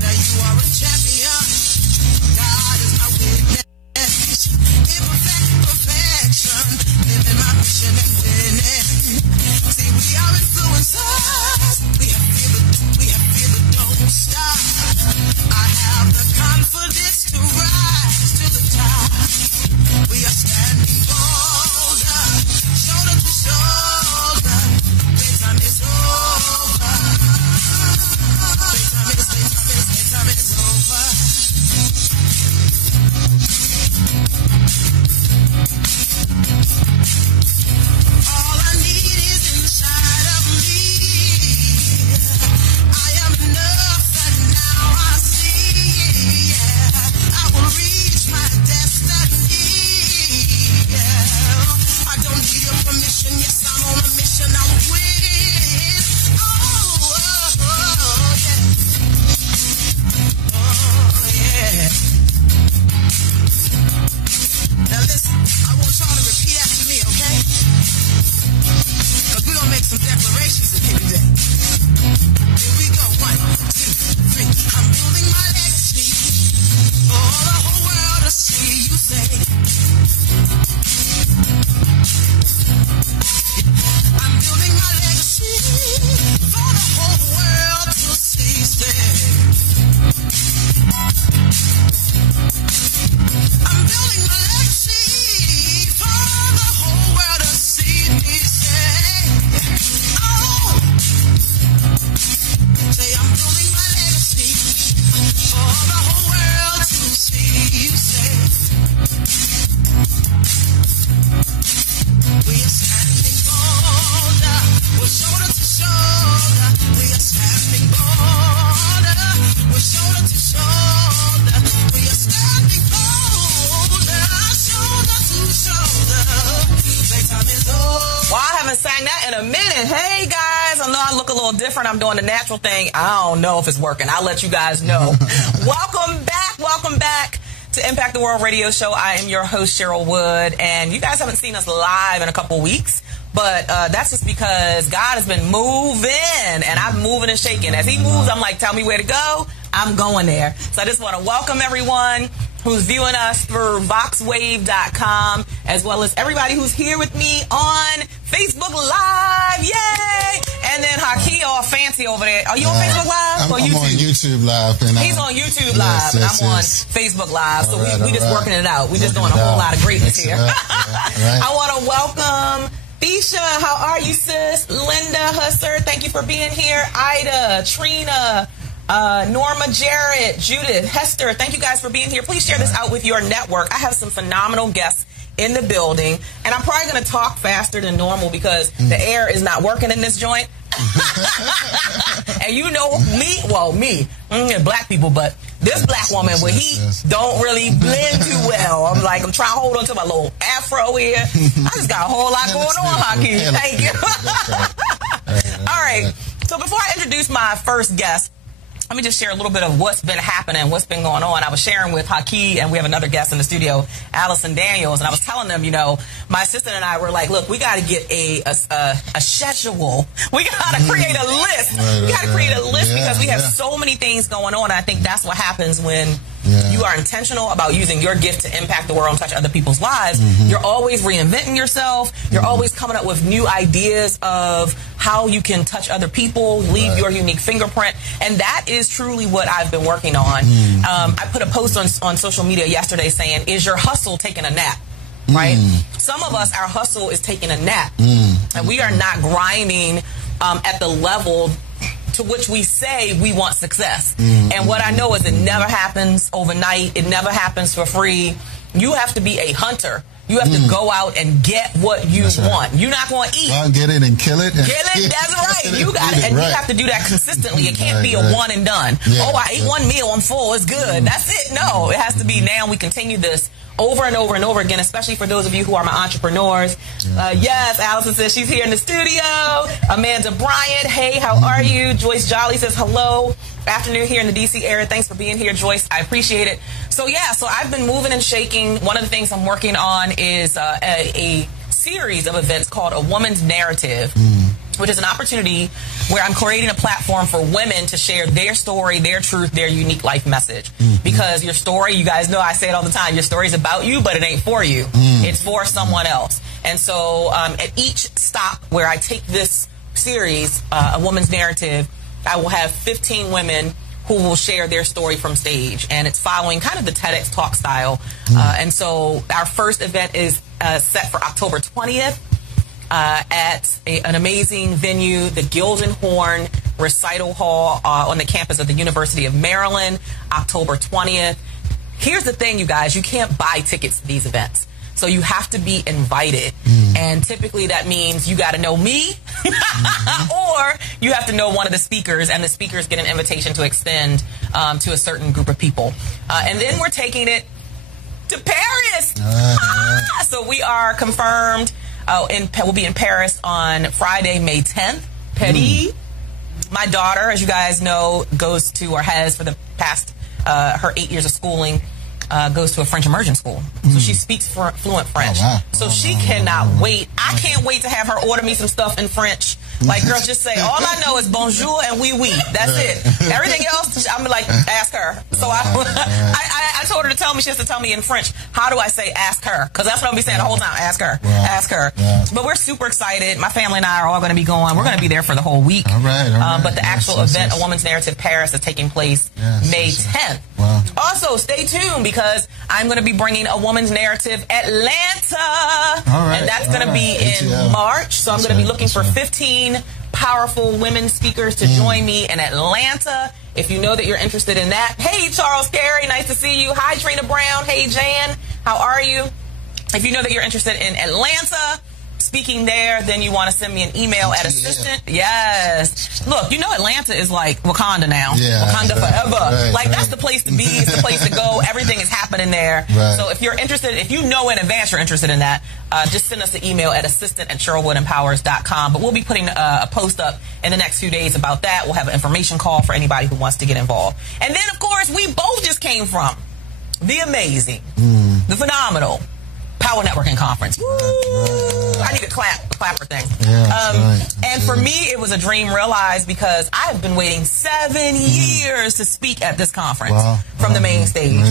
Now you are a champion. God is my witness. Imperfect perfection. Living my mission and winning. See, we are influencers. We have fear that don't stop. I have the confidence to rise to the top. We are standing bolder, shoulder to shoulder. Playtime is over. Playtime is over. All I need is inside of me. I am enough and now I see. Yeah, I will reach my destiny. Yeah, I don't need your permission. Yes, I'm on a mission. I'll win. Oh, yeah. Oh, yeah. Now listen, I want y'all to repeat after me, okay? Because we're going to make some declarations in here today. Here we go. 1, 2, 3. I'm building my legacy for the whole world to see. You say. I'm building my legacy for the whole world to see. Say. I'm building my legacy for the whole world to see me. Say, oh, say I'm building my legacy for the whole world to see. You say, we are standing bolder, we're shoulder to shoulder. We are standing bolder, we're shoulder to shoulder. We are standing bolder, shoulder to shoulder. Playtime is over. Well, I haven't sang that in a minute. Hey, guys, I know I look a little different. I'm doing the natural thing. I don't know if it's working. I'll let you guys know. Welcome back to Impact the World Radio Show. I am your host, Cheryl Wood, and you guys haven't seen us live in a couple weeks, but that's just because God has been moving, and I'm moving and shaking. As he moves, I'm like, tell me where to go. I'm going there. So I just want to welcome everyone who's viewing us through voxwave.com, as well as everybody who's here with me on Facebook Live. Yay! And then Haki, all fancy over there. Are you on Facebook Live? I'm on YouTube Live. And he's on YouTube Live, and I'm on Facebook Live. So we just working it out. We're just doing a whole lot of greatness here. Right. I want to welcome Bisha. How are you, sis? Linda Husser, thank you for being here. Ida, Trina, Norma, Jarrett, Judith, Hester, thank you guys for being here. Please share this out with your network. I have some phenomenal guests in the building, and I'm probably going to talk faster than normal because the air is not working in this joint. And you know me, black people, but this black woman with heat don't really blend too well. I'm trying to hold on to my little afro here. I just got a whole lot going on, Haki. Thank you. All right, so before I introduce my first guest, let me just share a little bit of what's been happening, what's been going on. I was sharing with Haki, and we have another guest in the studio, Allison Daniels, and I was telling them, my assistant and I were like, look, we got to get a schedule. We got to create a list. We got to create a list because we have so many things going on. And I think that's what happens when you are intentional about using your gift to impact the world and touch other people's lives. You're always reinventing yourself. You're always coming up with new ideas of how you can touch other people, leave your unique fingerprint. And that is truly what I've been working on. I put a post on social media yesterday saying, is your hustle taking a nap? Right? Some of us, our hustle is taking a nap. And we are not grinding at the level to which we say we want success. And what I know is it never happens overnight. It never happens for free. You have to be a hunter. You have to go out and get what you want. You're not going to eat. Well, get it and kill it. Kill it, that's right. You got it. And you have to do that consistently. It can't be a one and done. Oh, I ate one meal, I'm full, it's good. That's it. No, it has to be now we continue this over and over and over again, especially for those of you who are my entrepreneurs. Yes, Allison says she's here in the studio. Amanda Bryant, hey, how are you? Joyce Jolly says hello. Afternoon here in the D.C. area. Thanks for being here, Joyce. I appreciate it. So I've been moving and shaking. One of the things I'm working on is a series of events called A Woman's Narrative. which is an opportunity where I'm creating a platform for women to share their story, their truth, their unique life message. Because your story, you guys know I say it all the time, your story is about you, but it ain't for you. It's for someone else. And so at each stop where I take this series, A Woman's Narrative, I will have 15 women who will share their story from stage. And it's following kind of the TEDx talk style. And so our first event is set for October 20th. At an amazing venue, the Gilden Horn Recital Hall on the campus of the University of Maryland, October 20th. Here's the thing, you guys. You can't buy tickets to these events. So you have to be invited. And typically that means you got to know me or you have to know one of the speakers, and the speakers get an invitation to extend to a certain group of people. And then we're taking it to Paris. So we are confirmed. We'll be in Paris on Friday, May 10th. Paris. My daughter, as you guys know, goes to, or has for the past, her 8 years of schooling, goes to a French immersion school. So she speaks fluent French. So she cannot wait. I can't wait to have her order me some stuff in French. Like, girls, just say, all I know is bonjour and oui, oui. That's it. Everything else, I'm like, ask her. So I told her to tell me, she has to tell me in French, how do I say ask her? Because that's what I'm going to be saying the whole time, ask her, ask her. But we're super excited. My family and I are all going to be going. We're going to be there for the whole week. All right. But the actual event, A Woman's Narrative Paris, is taking place May 10th. Also, stay tuned, because I'm going to be bringing A Woman's Narrative Atlanta. And that's going to be in March. So I'm going to be looking for 15 powerful women speakers to join me in Atlanta. If you know that you're interested in that. Hey, Charles Carey, nice to see you. Hi, Trina Brown. Hey, Jan, how are you? If you know that you're interested in Atlanta, speaking there, then you want to send me an email at assistant. Yes. Look, you know Atlanta is like Wakanda now. Wakanda forever. That's the place to be. It's the place to go. Everything is happening there. So if you're interested, if you know in advance you're interested in that, just send us an email at assistant@CherylWoodEmpowers.com. But we'll be putting a post up in the next few days about that. We'll have an information call for anybody who wants to get involved. And then, of course, we both just came from the amazing, the phenomenal Power Networking Conference. I need a clapper thing. And for me, it was a dream realized, because I have been waiting 7 years to speak at this conference from the main stage.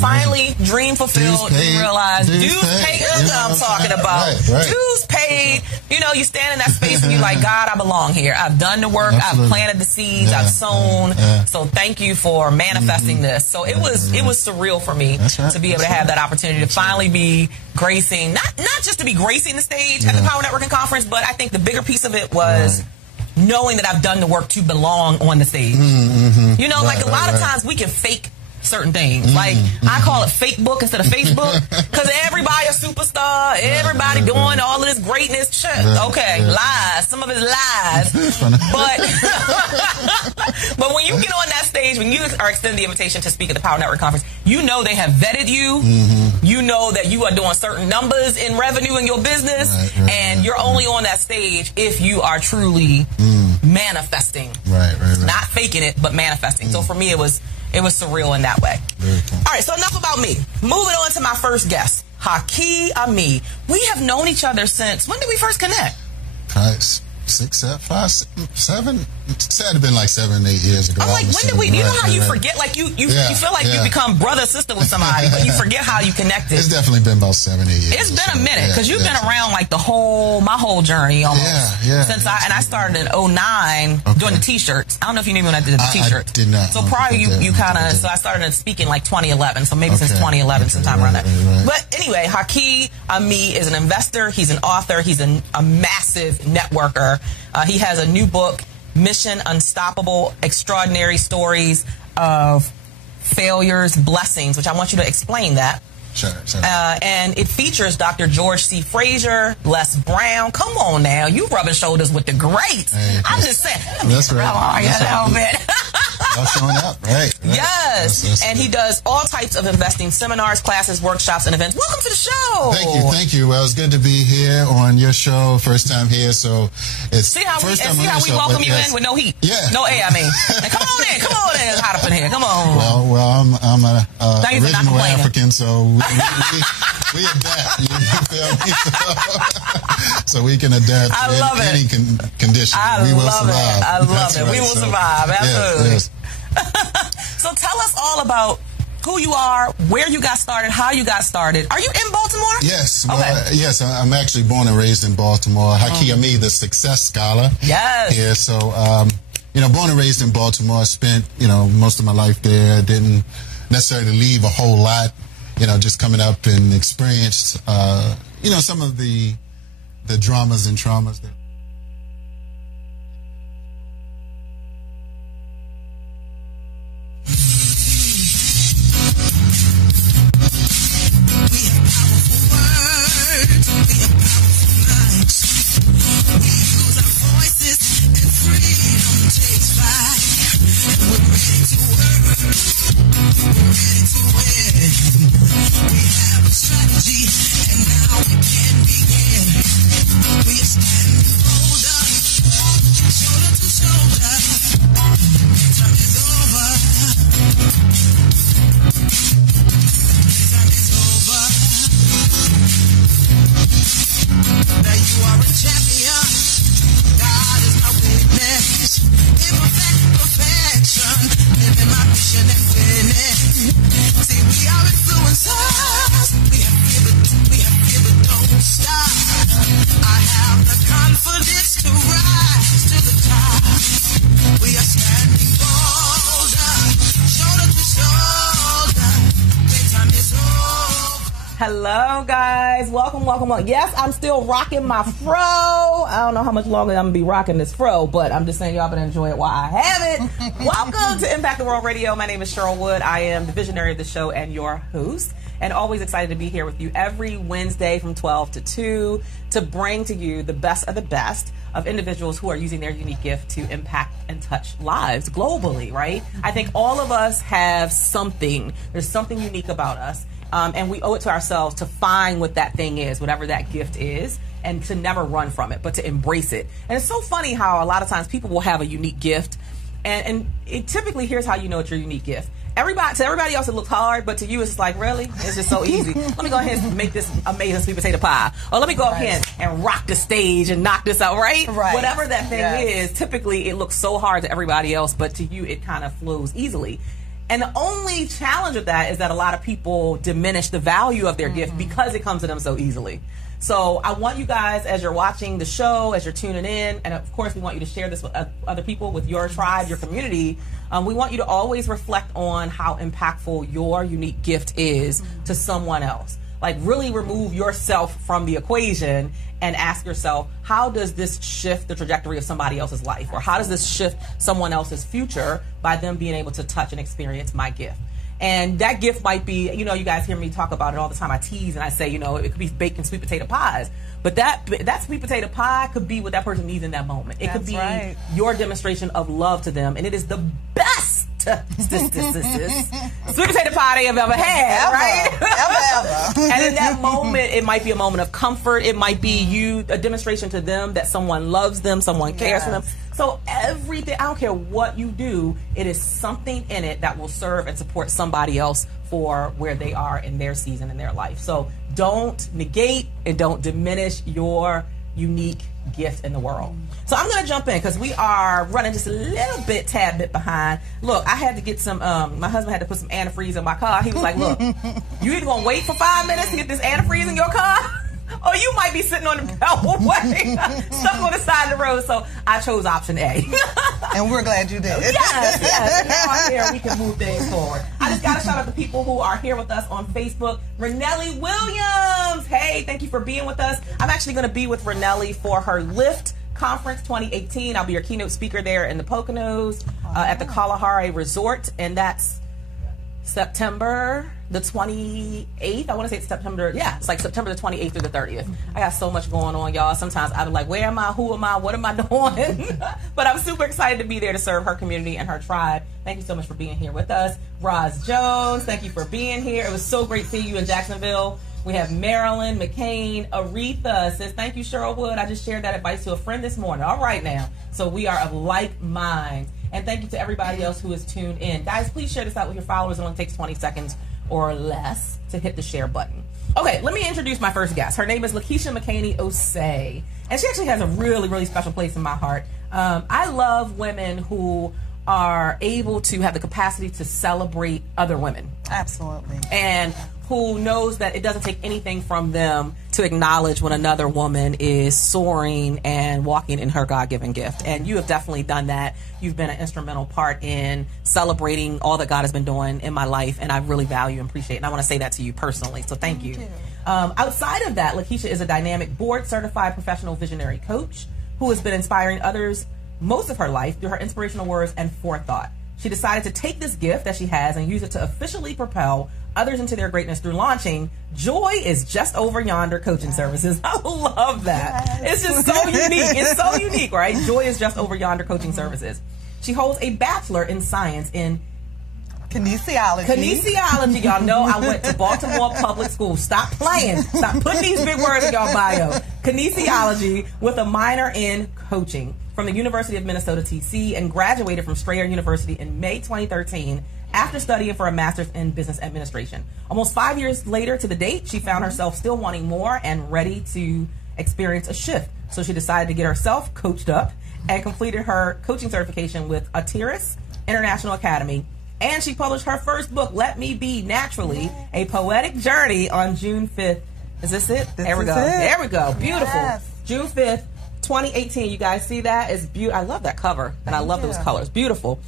Finally, dream fulfilled, dream realized. Dues paid. That's what I'm talking about. Dues paid. You know, you stand in that space and you're like, God, I belong here. I've done the work. I've planted the seeds. I've sown. So thank you for manifesting this. So it was surreal for me to be able to have that opportunity to finally be gracing, not just to be gracing the stage at the Power Networking Conference, but I think the bigger piece of it was knowing that I've done the work to belong on the stage. You know, like a lot of times we can fake certain things. Like, I call it fake book instead of Facebook, because everybody a superstar, everybody doing all of this greatness. Okay, lies. Some of it's lies. But when you get on that stage, when you are extended the invitation to speak at the Power Network Conference, you know they have vetted you. You know that you are doing certain numbers in revenue in your business, and you're only on that stage if you are truly manifesting. Not faking it, but manifesting. So for me, it was surreal in that way. All right, so enough about me. Moving on to my first guest, Haki Ami. We have known each other since, when did we first connect? 7. It had been like 7, 8 years ago. I'm like, when did we? You know how you forget? Like you feel like you become brother sister with somebody, but you forget how you connected. It's definitely been about 7, 8 years. It's been a minute, because you've been around like my whole journey almost. Since I started in 2009 doing the t-shirts. I don't know if you knew me when I did the t-shirts. I did not. So prior you kind of, so I started speaking like 2011. So maybe since 2011, sometime around that. But anyway, Haki Ami is an investor. He's an author. He's a massive networker. He has a new book, Mission Unstoppable: Extraordinary Stories of Failures, Blessings, which I want you to explain that. Sure. And it features Dr. George C. Frazier, Les Brown. Come on now, you rubbing shoulders with the greats. Hey, I'm just saying. That's right. How are you, man? Y'all showing up, right? Yes, that's and he does all types of investing seminars, classes, workshops, and events. Welcome to the show. Thank you. Well, it's good to be here on your show. First time here, so it's see how we welcome you in with no heat, no air. I mean, come on in. It's hot up in here. Come on. Well, I'm a original African, so we adapt. You feel me? So we can adapt to any condition. We will survive. I love it. We will survive. Absolutely. Yes. So tell us all about who you are, where you got started, how you got started. Are you in Baltimore? Yes. Well, yes, I'm actually born and raised in Baltimore. Haki Ami, the success scholar. Yes. Here. So, born and raised in Baltimore. Spent, most of my life there. Didn't necessarily leave a whole lot. Just coming up and experienced, some of the dramas and traumas that. Hello, guys. Welcome. Yes, I'm still rocking my fro. I don't know how much longer I'm going to be rocking this fro, but I'm just saying y'all better enjoy it while I have it. Welcome to Impact the World Radio. My name is Cheryl Wood. I am the visionary of the show and your host, and always excited to be here with you every Wednesday from 12 to 2 to bring to you the best of the best of individuals who are using their unique gift to impact and touch lives globally, right? I think all of us have something. There's something unique about us. And we owe it to ourselves to find what that thing is, whatever that gift is, and to never run from it, but to embrace it. And it's so funny how a lot of times people will have a unique gift, and it typically, here's how you know it's your unique gift. To everybody else it looks hard, but to you it's just like, really? It's just so easy. Let me go ahead and make this amazing sweet potato pie. Or let me go ahead and rock the stage and knock this out, right? Whatever that thing is, typically it looks so hard to everybody else, but to you it kind of flows easily. And the only challenge with that is that a lot of people diminish the value of their gift because it comes to them so easily. So I want you guys, as you're watching the show, as you're tuning in, and of course we want you to share this with other people, with your tribe, your community, we want you to always reflect on how impactful your unique gift is to someone else. Like, really remove yourself from the equation and ask yourself, how does this shift the trajectory of somebody else's life? Or how does this shift someone else's future by them being able to touch and experience my gift? And that gift might be, you guys hear me talk about it all the time. I tease and I say, it could be baking sweet potato pies. But that sweet potato pie could be what that person needs in that moment. It could be your demonstration of love to them. And it is the best sweet potato pie they have ever had, right? Ever. And in that moment, it might be a moment of comfort. It might be a demonstration to them that someone loves them, someone cares for them. So everything, I don't care what you do, it is something in it that will serve and support somebody else for where they are in their season in their life. So don't negate and don't diminish your unique gift in the world. So I'm going to jump in because we are running just a tad bit behind. Look, I had to get some, my husband had to put some antifreeze in my car. He was like, look, you either going to wait for 5 minutes to get this antifreeze in your car, or you might be sitting on the beltway, stuck on the side of the road. So I chose option A. And we're glad you did. Yes. And now I'm here, we can move things forward. I just got to shout out the people who are here with us on Facebook. Renelli Williams. Hey, thank you for being with us. I'm actually going to be with Renelli for her Lift Conference 2018. I'll be your keynote speaker there in the Poconos at the Kalahari Resort, and that's September the 28th. I want to say it's September. Yeah, it's like September the 28th through the 30th. I got so much going on, y'all. Sometimes I'm like, where am I? Who am I? What am I doing? But I'm super excited to be there to serve her community and her tribe. Thank you so much for being here with us. Roz Jones, thank you for being here. It was so great seeing you in Jacksonville. We have Marilyn McCain. Aretha says, thank you, Cheryl Wood. I just shared that advice to a friend this morning. All right now. So we are of like mind. And thank you to everybody else who is tuned in. Guys, please share this out with your followers. It only takes 20 seconds or less to hit the share button. Okay, let me introduce my first guest. Her name is Lakeisha McCaney Osei, and she actually has a really, really special place in my heart. I love women who are able to have the capacity to celebrate other women. Absolutely. And who knows that it doesn't take anything from them to acknowledge when another woman is soaring and walking in her God-given gift. And you have definitely done that. You've been an instrumental part in celebrating all that God has been doing in my life, and I really value and appreciate it. And I want to say that to you personally, so thank you. Outside of that, Lakeisha is a dynamic board-certified professional visionary coach who has been inspiring others most of her life through her inspirational words and forethought. She decided to take this gift that she has and use it to officially propel others into their greatness through launching Joy is Just Over Yonder Coaching Services. I love that. Yes. It's just so unique. It's so unique, right? Joy is Just Over Yonder Coaching Services. She holds a bachelor in science in kinesiology. Kinesiology. Y'all know I went to Baltimore Public School. Stop playing. Stop putting these big words in your bio. Kinesiology with a minor in coaching from the University of Minnesota TC, and graduated from Strayer University in May 2013 after studying for a master's in business administration. Almost 5 years later to the date, she found herself still wanting more and ready to experience a shift. So she decided to get herself coached up and completed her coaching certification with Atiris International Academy. And she published her first book, Let Me Be Naturally, A Poetic Journey, on June 5th. Is this it? There we go. There we go. Beautiful. Yes. June 5th, 2018. You guys see that? It's beautiful. I love that cover, and I love those colors. Beautiful.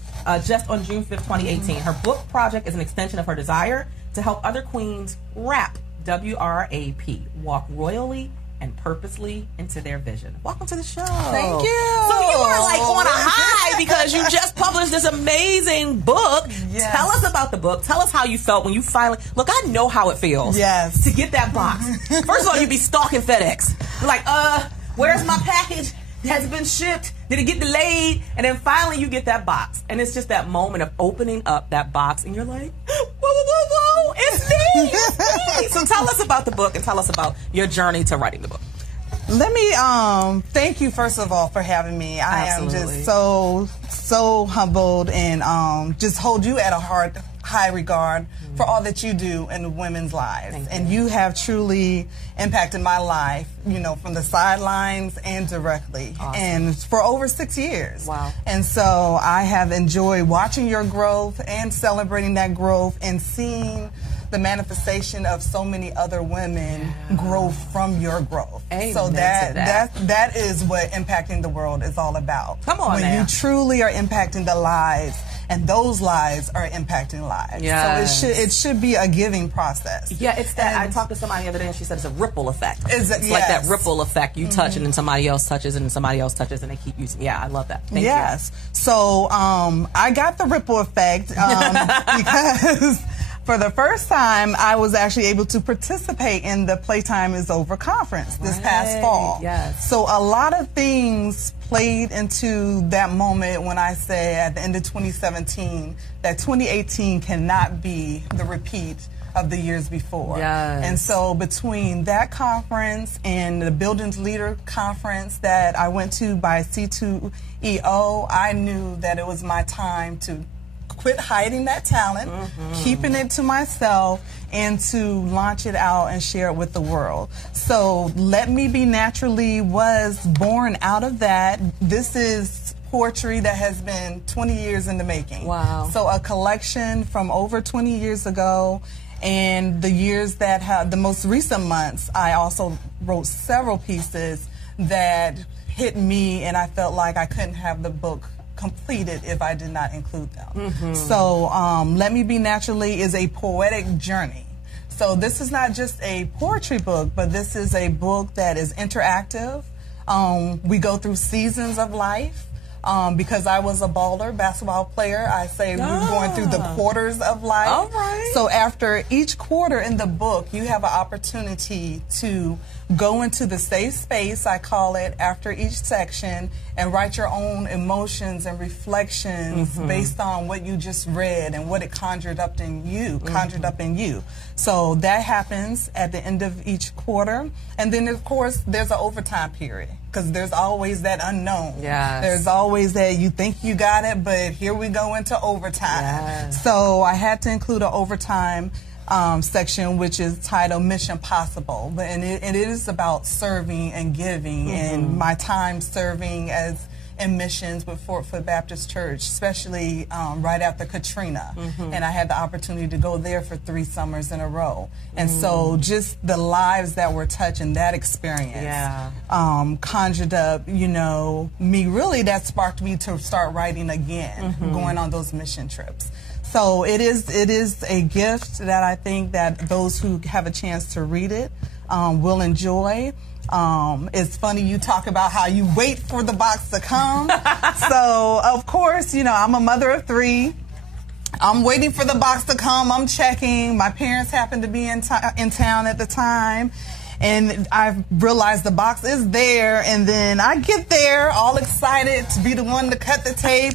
Just on June 5th, 2018. Her book project is an extension of her desire to help other queens rap, W-R-A-P, walk royally and purposely into their vision. Welcome to the show. Thank you. So you are like on a high because you just published this amazing book. Yes. Tell us about the book. Tell us how you felt when you finally, look, I know how it feels. Yes. To get that box. First of all, you'd be stalking FedEx. You're like, where's my package? Has it been shipped? Did it get delayed? And then finally you get that box. And it's just that moment of opening up that box and you're like, whoa, whoa, whoa, whoa, it's me, it's me. So tell us about the book and tell us about your journey to writing the book. Let me thank you first of all for having me. I Absolutely. am just so humbled and just hold you at a high regard for all that you do in women's lives. And you have truly impacted my life, you know, from the sidelines and directly. Awesome. And for over 6 years. Wow. And so I have enjoyed watching your growth and celebrating that growth and seeing the manifestation of so many other women grow from your growth. Amen so to that is what impacting the world is all about. Come on, when you truly are impacting the lives, and those lives are impacting lives. Yes. So it should be a giving process. Yeah, it's that. And I talked to somebody the other day and she said it's a ripple effect. It's yes. like that ripple effect. You touch it and then somebody else touches it and somebody else touches and they keep using it. Yeah, I love that. Thank you. So I got the ripple effect because for the first time, I was actually able to participate in the Playtime is Over conference this past fall. Yes. So a lot of things played into that moment when I said at the end of 2017 that 2018 cannot be the repeat of the years before. Yes. And so between that conference and the Buildings Leader Conference that I went to by C2EO, I knew that it was my time to quit hiding that talent, keeping it to myself, and to launch it out and share it with the world. So Let Me Be Naturally was born out of that. This is poetry that has been 20 years in the making. Wow. So a collection from over 20 years ago, and the years that have, the most recent months, I also wrote several pieces that hit me, and I felt like I couldn't have the book completed if I did not include them. So Let Me Be Naturally is a poetic journey. So this is not just a poetry book, but this is a book that is interactive. We go through seasons of life. Because I was a baller, basketball player, I say we're going through the quarters of life. All right. So after each quarter in the book, you have an opportunity to go into the safe space, I call it, after each section, and write your own emotions and reflections based on what you just read and what it conjured up in you. So that happens at the end of each quarter. And then, of course, there's an overtime period, because there's always that unknown. Yes. There's always that you think you got it, but here we go into overtime. Yes. So I had to include an overtime section, which is titled Mission Possible. And it is about serving and giving, and my time serving in missions with Fort Foot Baptist Church, especially right after Katrina. And I had the opportunity to go there for 3 summers in a row. And so just the lives that were touched in that experience conjured up, me really, that sparked me to start writing again, going on those mission trips. So it is a gift that I think that those who have a chance to read it will enjoy. It's funny you talk about how you wait for the box to come. So, of course, I'm a mother of 3. I'm waiting for the box to come. I'm checking. My parents happen to be in town at the time. And I realized the box is there. And then I get there all excited to be the one to cut the tape.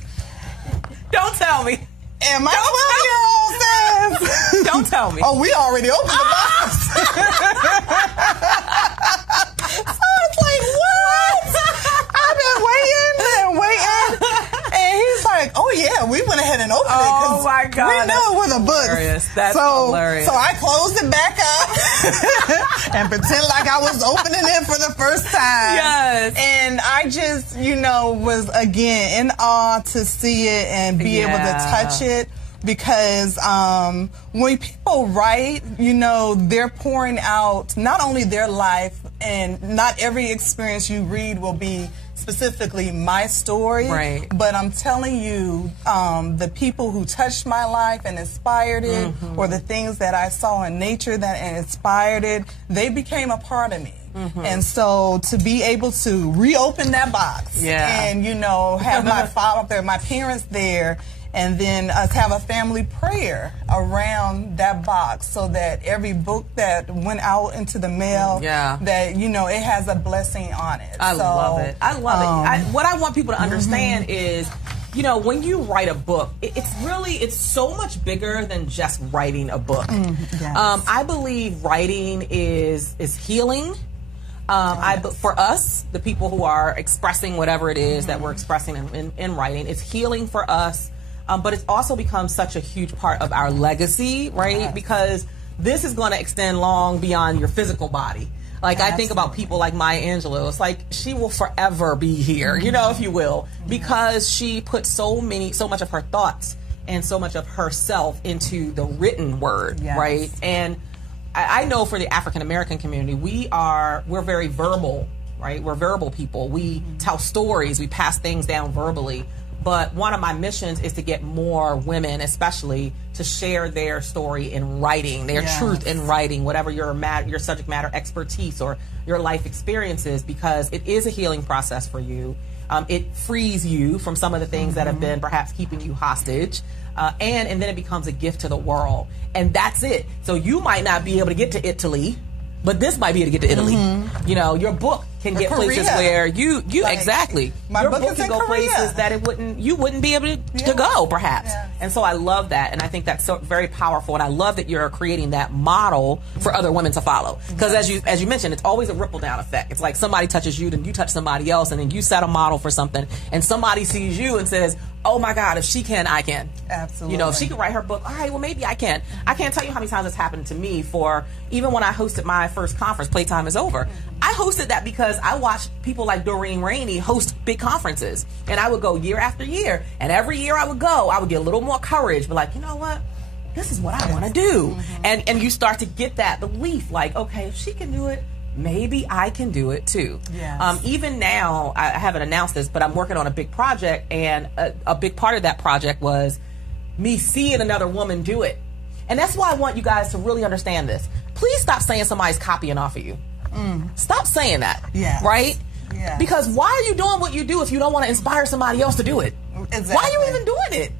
Don't tell me. And my 12-year-old says... Don't tell me. Oh, we already opened the box. So it's like, what? I've been waiting. And he's like, oh, yeah, we went ahead and opened it. Oh, my God. We knew it was a book. That's hilarious. So I closed it back up and pretend like I was opening it for the first time. Yes. And I just, was, again, in awe to see it and be able to touch it. Because when people write, they're pouring out not only their life, and not every experience you read will be specifically my story, right. But I'm telling you, the people who touched my life and inspired it, or the things that I saw in nature that inspired it, they became a part of me. And so to be able to reopen that box and, have my father there, my parents there, and then us have a family prayer around that box so that every book that went out into the mail, that, it has a blessing on it. I love it. I love it. What I want people to understand is, when you write a book, it's so much bigger than just writing a book. I believe writing is healing. For us, the people who are expressing whatever it is that we're expressing in writing, it's healing for us. But it's also become such a huge part of our legacy, right? Yes. Because this is going to extend long beyond your physical body. Like, I think about people like Maya Angelou. It's like she will forever be here, if you will, because she put so much of her thoughts and so much of herself into the written word, right? And I know for the African American community, we're very verbal, right? We're verbal people. We tell stories. We pass things down verbally. But one of my missions is to get more women, especially, to share their story in writing, their truth in writing, whatever your subject matter expertise or your life experiences, because it is a healing process for you. It frees you from some of the things that have been perhaps keeping you hostage. And then it becomes a gift to the world. And that's it. So you might not be able to get to Italy, but this might be able to get to Italy. Your book can get places where you exactly. My your book book is can in go Korea. places that you wouldn't be able to go, perhaps. And so I love that, and I think that's so very powerful. And I love that you're creating that model for other women to follow. Because as you mentioned, it's always a ripple down effect. It's like somebody touches you, then you touch somebody else, and then you set a model for something, and somebody sees you and says, oh my God, if she can, I can. Absolutely. If she can write her book, all right, well, maybe I can. I can't tell you how many times it's happened to me even when I hosted my first conference, Playtime is Over. I hosted that because I watched people like Doreen Rainey host big conferences. And I would go year after year. And every year I would get a little more courage. But like, you know what? This is what I want to do. And you start to get that belief like, okay, if she can do it, maybe I can do it too. Yes. Even now, I haven't announced this, but I'm working on a big project, and a big part of that project was me seeing another woman do it. And that's why I want you guys to really understand this. Please stop saying somebody's copying off of you. Stop saying that. Yes. Right? Yes. Because why are you doing what you do if you don't want to inspire somebody else to do it? Exactly. Why are you even doing it?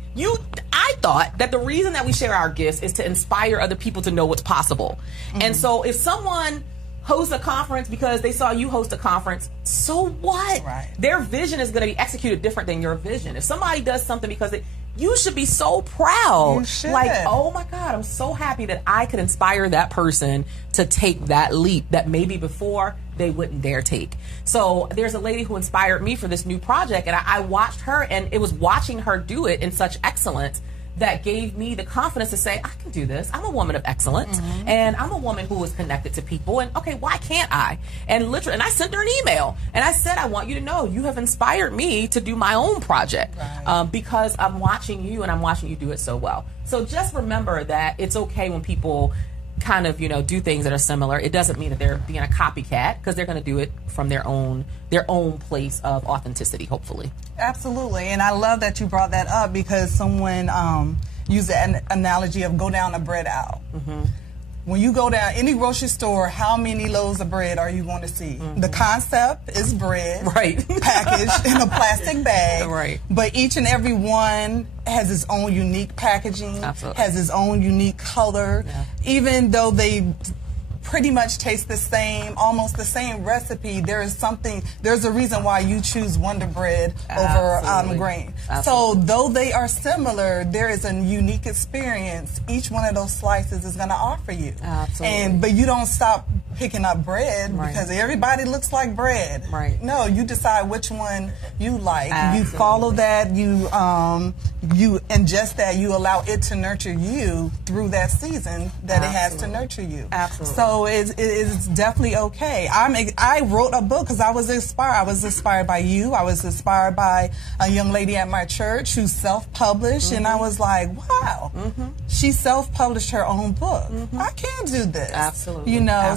I thought that the reason that we share our gifts is to inspire other people to know what's possible. And so if someone host a conference because they saw you host a conference, so what? Right. Their vision is going to be executed different than your vision. If somebody does something because you should be so proud. You should. Like, oh my God, I'm so happy that I could inspire that person to take that leap that maybe before they wouldn't dare take. So there's a lady who inspired me for this new project, and I watched her, and it was watching her do it in such excellence that gave me the confidence to say, I can do this. I'm a woman of excellence, and I'm a woman who is connected to people, and okay, why can't I? And literally, and I sent her an email, and I said, I want you to know you have inspired me to do my own project, because I'm watching you, and I'm watching you do it so well. So just remember that it's okay when people kind of, do things that are similar. It doesn't mean that they're being a copycat, because they're going to do it from their own place of authenticity, hopefully. Absolutely. And I love that you brought that up, because someone used an analogy of go down a bread aisle. When you go down any grocery store, how many loaves of bread are you going to see? The concept is bread, packaged in a plastic bag, but each and every one has its own unique packaging, has its own unique color, even though they pretty much taste the same, almost the same recipe. There's a reason why you choose Wonder Bread over grain. So though they are similar, there is a unique experience each one of those slices is going to offer you. But you don't stop picking up bread because everybody looks like bread. No, you decide which one you like. You follow that, you ingest that, you allow it to nurture you through that season that it has to nurture you. So it's definitely okay. I wrote a book because I was inspired. I was inspired by you. I was inspired by a young lady at my church who self-published, and I was like, wow, she self-published her own book. I can do this.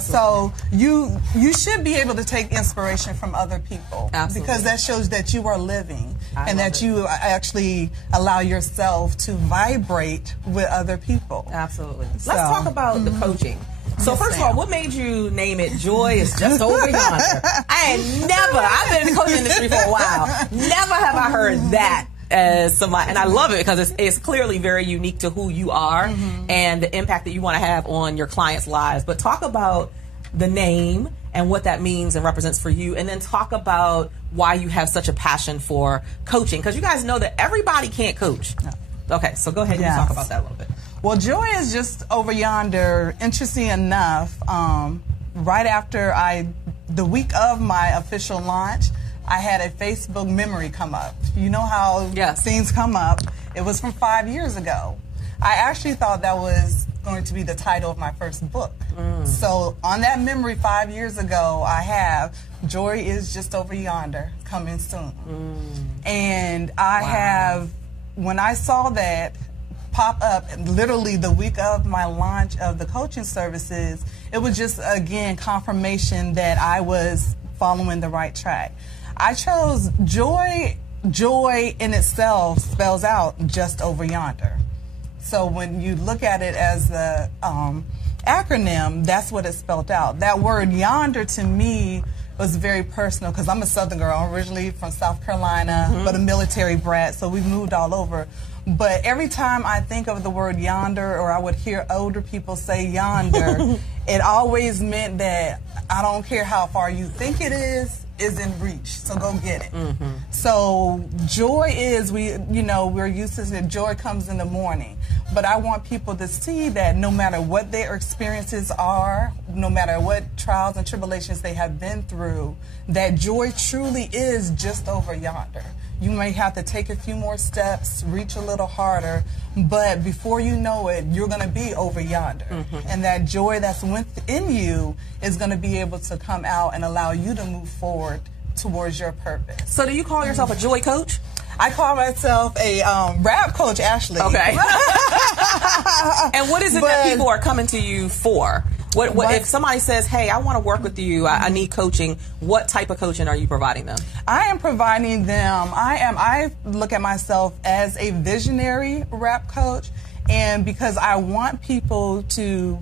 So you should be able to take inspiration from other people because that shows that you are living and that you actually allow yourself to vibrate with other people. Let's talk about the coaching. So first of all, what made you name it Joy is Just Over Yonder? I've been in the coaching industry for a while. Never have I heard that as somebody, and I love it because it's clearly very unique to who you are and the impact that you want to have on your clients' lives. But talk about the name and what that means and represents for you, and then talk about why you have such a passion for coaching, because you guys know that everybody can't coach. Okay, so go ahead and talk about that a little bit. Well, Joy is Just Over Yonder, interesting enough, right after the week of my official launch, I had a Facebook memory come up. You know how things come up. It was from 5 years ago. I actually thought that was going to be the title of my first book. So on that memory 5 years ago, I have Joy is Just Over Yonder, coming soon. And I have, when I saw that pop up literally the week of my launch of the coaching services, it was just, again, confirmation that I was following the right track. I chose Joy. Joy in itself spells out just over yonder. So when you look at it as the acronym, that's what it spelled out. That word yonder to me was very personal because I'm a Southern girl. I'm originally from South Carolina, but a military brat, so we've moved all over. But every time I think of the word yonder, or I would hear older people say yonder, it always meant that I don't care how far you think it is in reach, so go get it. So joy is, we're used to saying joy comes in the morning. But I want people to see that no matter what their experiences are, no matter what trials and tribulations they have been through, that joy truly is just over yonder. You may have to take a few more steps, reach a little harder, but before you know it, you're going to be over yonder. And that joy that's within you is going to be able to come out and allow you to move forward towards your purpose. So do you call yourself a joy coach? I call myself a rap coach, actually. Okay. And what is it that people are coming to you for? What if somebody says, hey, I want to work with you, I need coaching, what type of coaching are you providing them? I am providing them, I look at myself as a visionary rap coach, and because I want people to,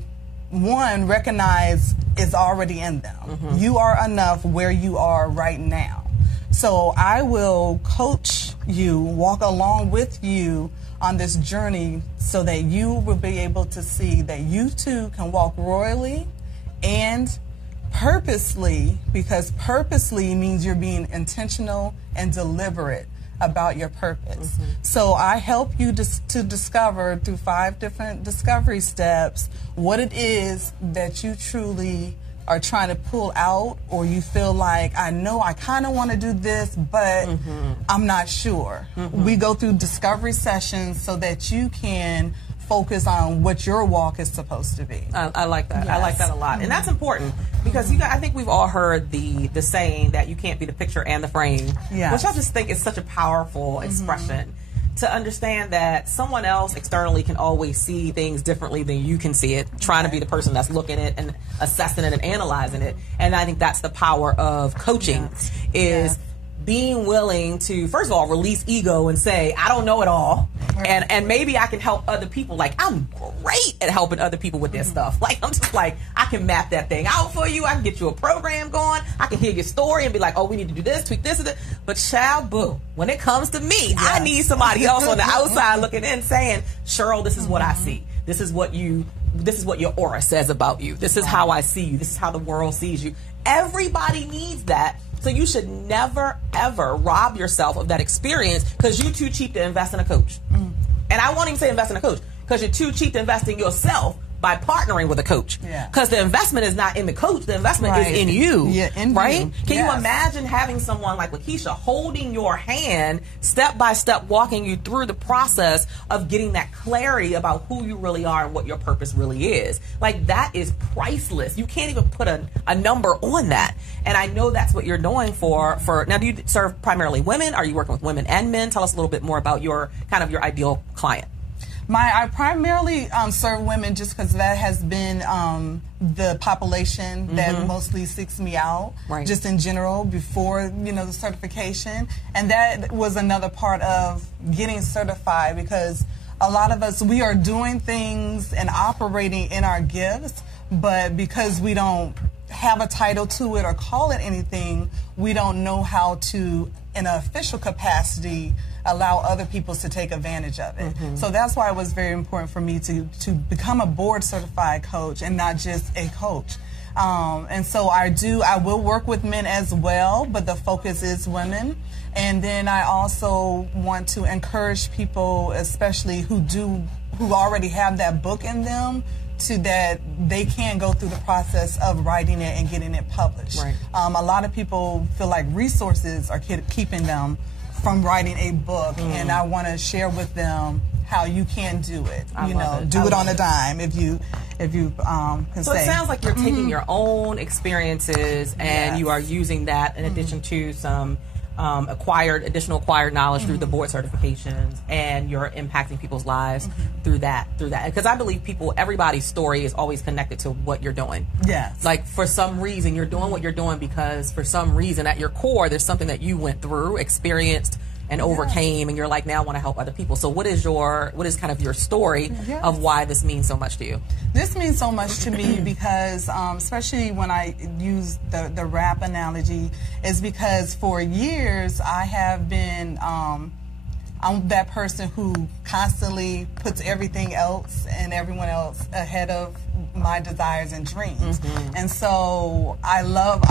one, recognize it's already in them. You are enough where you are right now. So I will coach you, walk along with you on this journey so that you will be able to see that you too can walk royally and purposely, because purposely means you're being intentional and deliberate about your purpose. So I help you to discover through 5 different discovery steps what it is that you truly are trying to pull out, or you feel like, I know I kind of want to do this, but I'm not sure. We go through discovery sessions so that you can focus on what your walk is supposed to be. I like that. Yes. I like that a lot. And that's important because I think we've all heard the saying that you can't be the picture and the frame, Yes. which I just think is such a powerful expression. To understand that someone else externally can always see things differently than you can see it, trying to be the person that's looking at it and assessing it and analyzing it. And I think that's the power of coaching, is being willing to, first of all, release ego and say, I don't know it all. And maybe I can help other people. Like, I'm great at helping other people with their stuff. Like, I'm just like, I can map that thing out for you. I can get you a program going. I can hear your story and be like, oh, we need to do this, tweak this and that. But child, boo, when it comes to me, I need somebody else on the outside looking in saying, Cheryl, this is what I see. This is what your aura says about you. This is how I see you. This is how the world sees you. Everybody needs that. So you should never, ever rob yourself of that experience because you're too cheap to invest in a coach. And I won't even say invest in a coach because you're too cheap to invest in yourself by partnering with a coach. Because the investment is not in the coach. The investment is in you. Right? Can you imagine having someone like Lakeisha holding your hand, step by step, walking you through the process of getting that clarity about who you really are and what your purpose really is? Like, that is priceless. You can't even put a number on that. And I know that's what you're doing for now. Do you serve primarily women? Are you working with women and men? Tell us a little bit more about your ideal client. I primarily serve women just because that has been the population that mostly seeks me out, just in general, before the certification. And that was another part of getting certified, because a lot of us, we are doing things and operating in our gifts, but because we don't have a title to it or call it anything, we don't know how to, in an official capacity, allow other people to take advantage of it. So that's why it was very important for me to become a board certified coach and not just a coach. And so I will work with men as well, but the focus is women. And then I also want to encourage people, especially who already have that book in them, to that they can go through the process of writing it and getting it published. A lot of people feel like resources are keeping them from writing a book, and I want to share with them how you can do it. Do it on a dime if you can So it sounds like you're taking your own experiences and you are using that in addition to some additional acquired knowledge through the board certifications, and you're impacting people's lives through that. Because I believe everybody's story is always connected to what you're doing. Like, for some reason, you're doing what you're doing because for some reason at your core, there's something that you went through, experienced, and overcame, and you're like, now I want to help other people. So what is kind of your story of why this means so much to you? This means so much to me because, especially when I use the rap analogy, is because for years I have been, I'm that person who constantly puts everything else and everyone else ahead of my desires and dreams. And so I love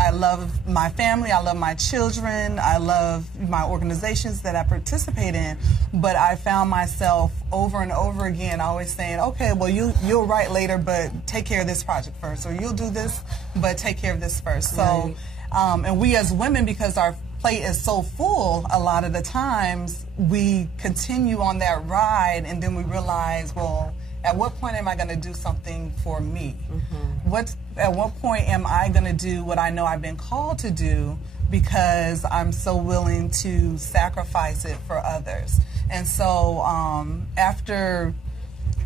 my family, I love my children, I love my organizations that I participate in, but I found myself over and over again always saying, okay, well, you'll write later, but take care of this project first, or you'll do this, but take care of this first. So, and we as women, because our plate is so full, a lot of the times we continue on that ride, and then we realize, well, at what point am I going to do something for me? At what point am I going to do what I know I've been called to do because I'm so willing to sacrifice it for others? And so after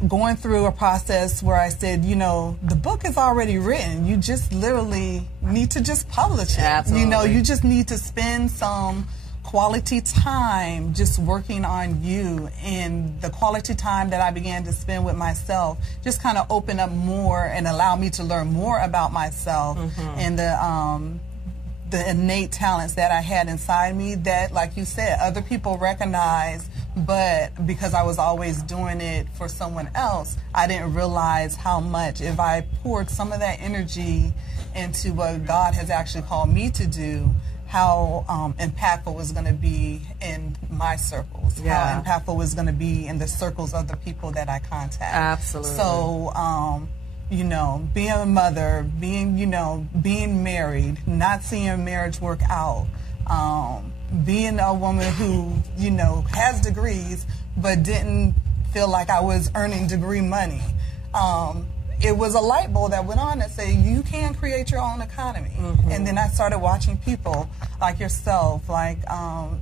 going through a process where I said, the book is already written. You just literally need to just publish it. Absolutely. You just need to spend some quality time just working on you, and the quality time that I began to spend with myself just kind of opened up more and allowed me to learn more about myself and the innate talents that I had inside me that, like you said, other people recognize, but because I was always doing it for someone else, I didn't realize how much, if I poured some of that energy into what God has actually called me to do, how impactful it was going to be in my circles, how impactful it was going to be in the circles of the people that I contact. Absolutely. So you know, being a mother, being, you know, being married, not seeing marriage work out, being a woman who, you know, has degrees but didn't feel like I was earning degree money. It was a light bulb that went on that said, you can create your own economy. And then I started watching people like yourself, like,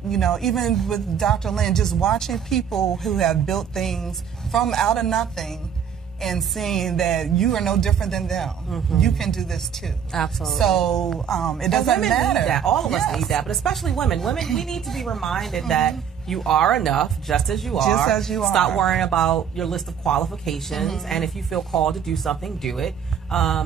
you know, even with Dr. Lynn, just watching people who have built things from out of nothing and seeing that you are no different than them. You can do this too. Absolutely. So it doesn't women matter. Need that. All of us need that, but especially women. Women, we need to be reminded that you are enough, just as you are. Just as you are. Stop worrying about your list of qualifications, and if you feel called to do something, do it.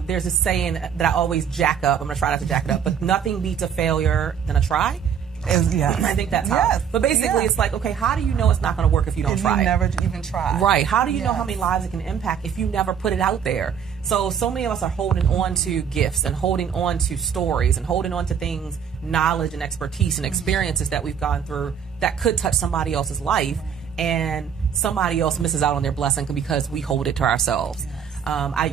There's a saying that I always jack up. I'm going to try not to jack it up, but nothing beats a failure than a try. I think that's how. But basically, it's like, okay, how do you know it's not going to work if you don't try? If you never even try. Right. How do you know how many lives it can impact if you never put it out there? So many of us are holding on to gifts and holding on to stories and holding on to things, knowledge and expertise and experiences that we've gone through that could touch somebody else's life, and somebody else misses out on their blessing because we hold it to ourselves.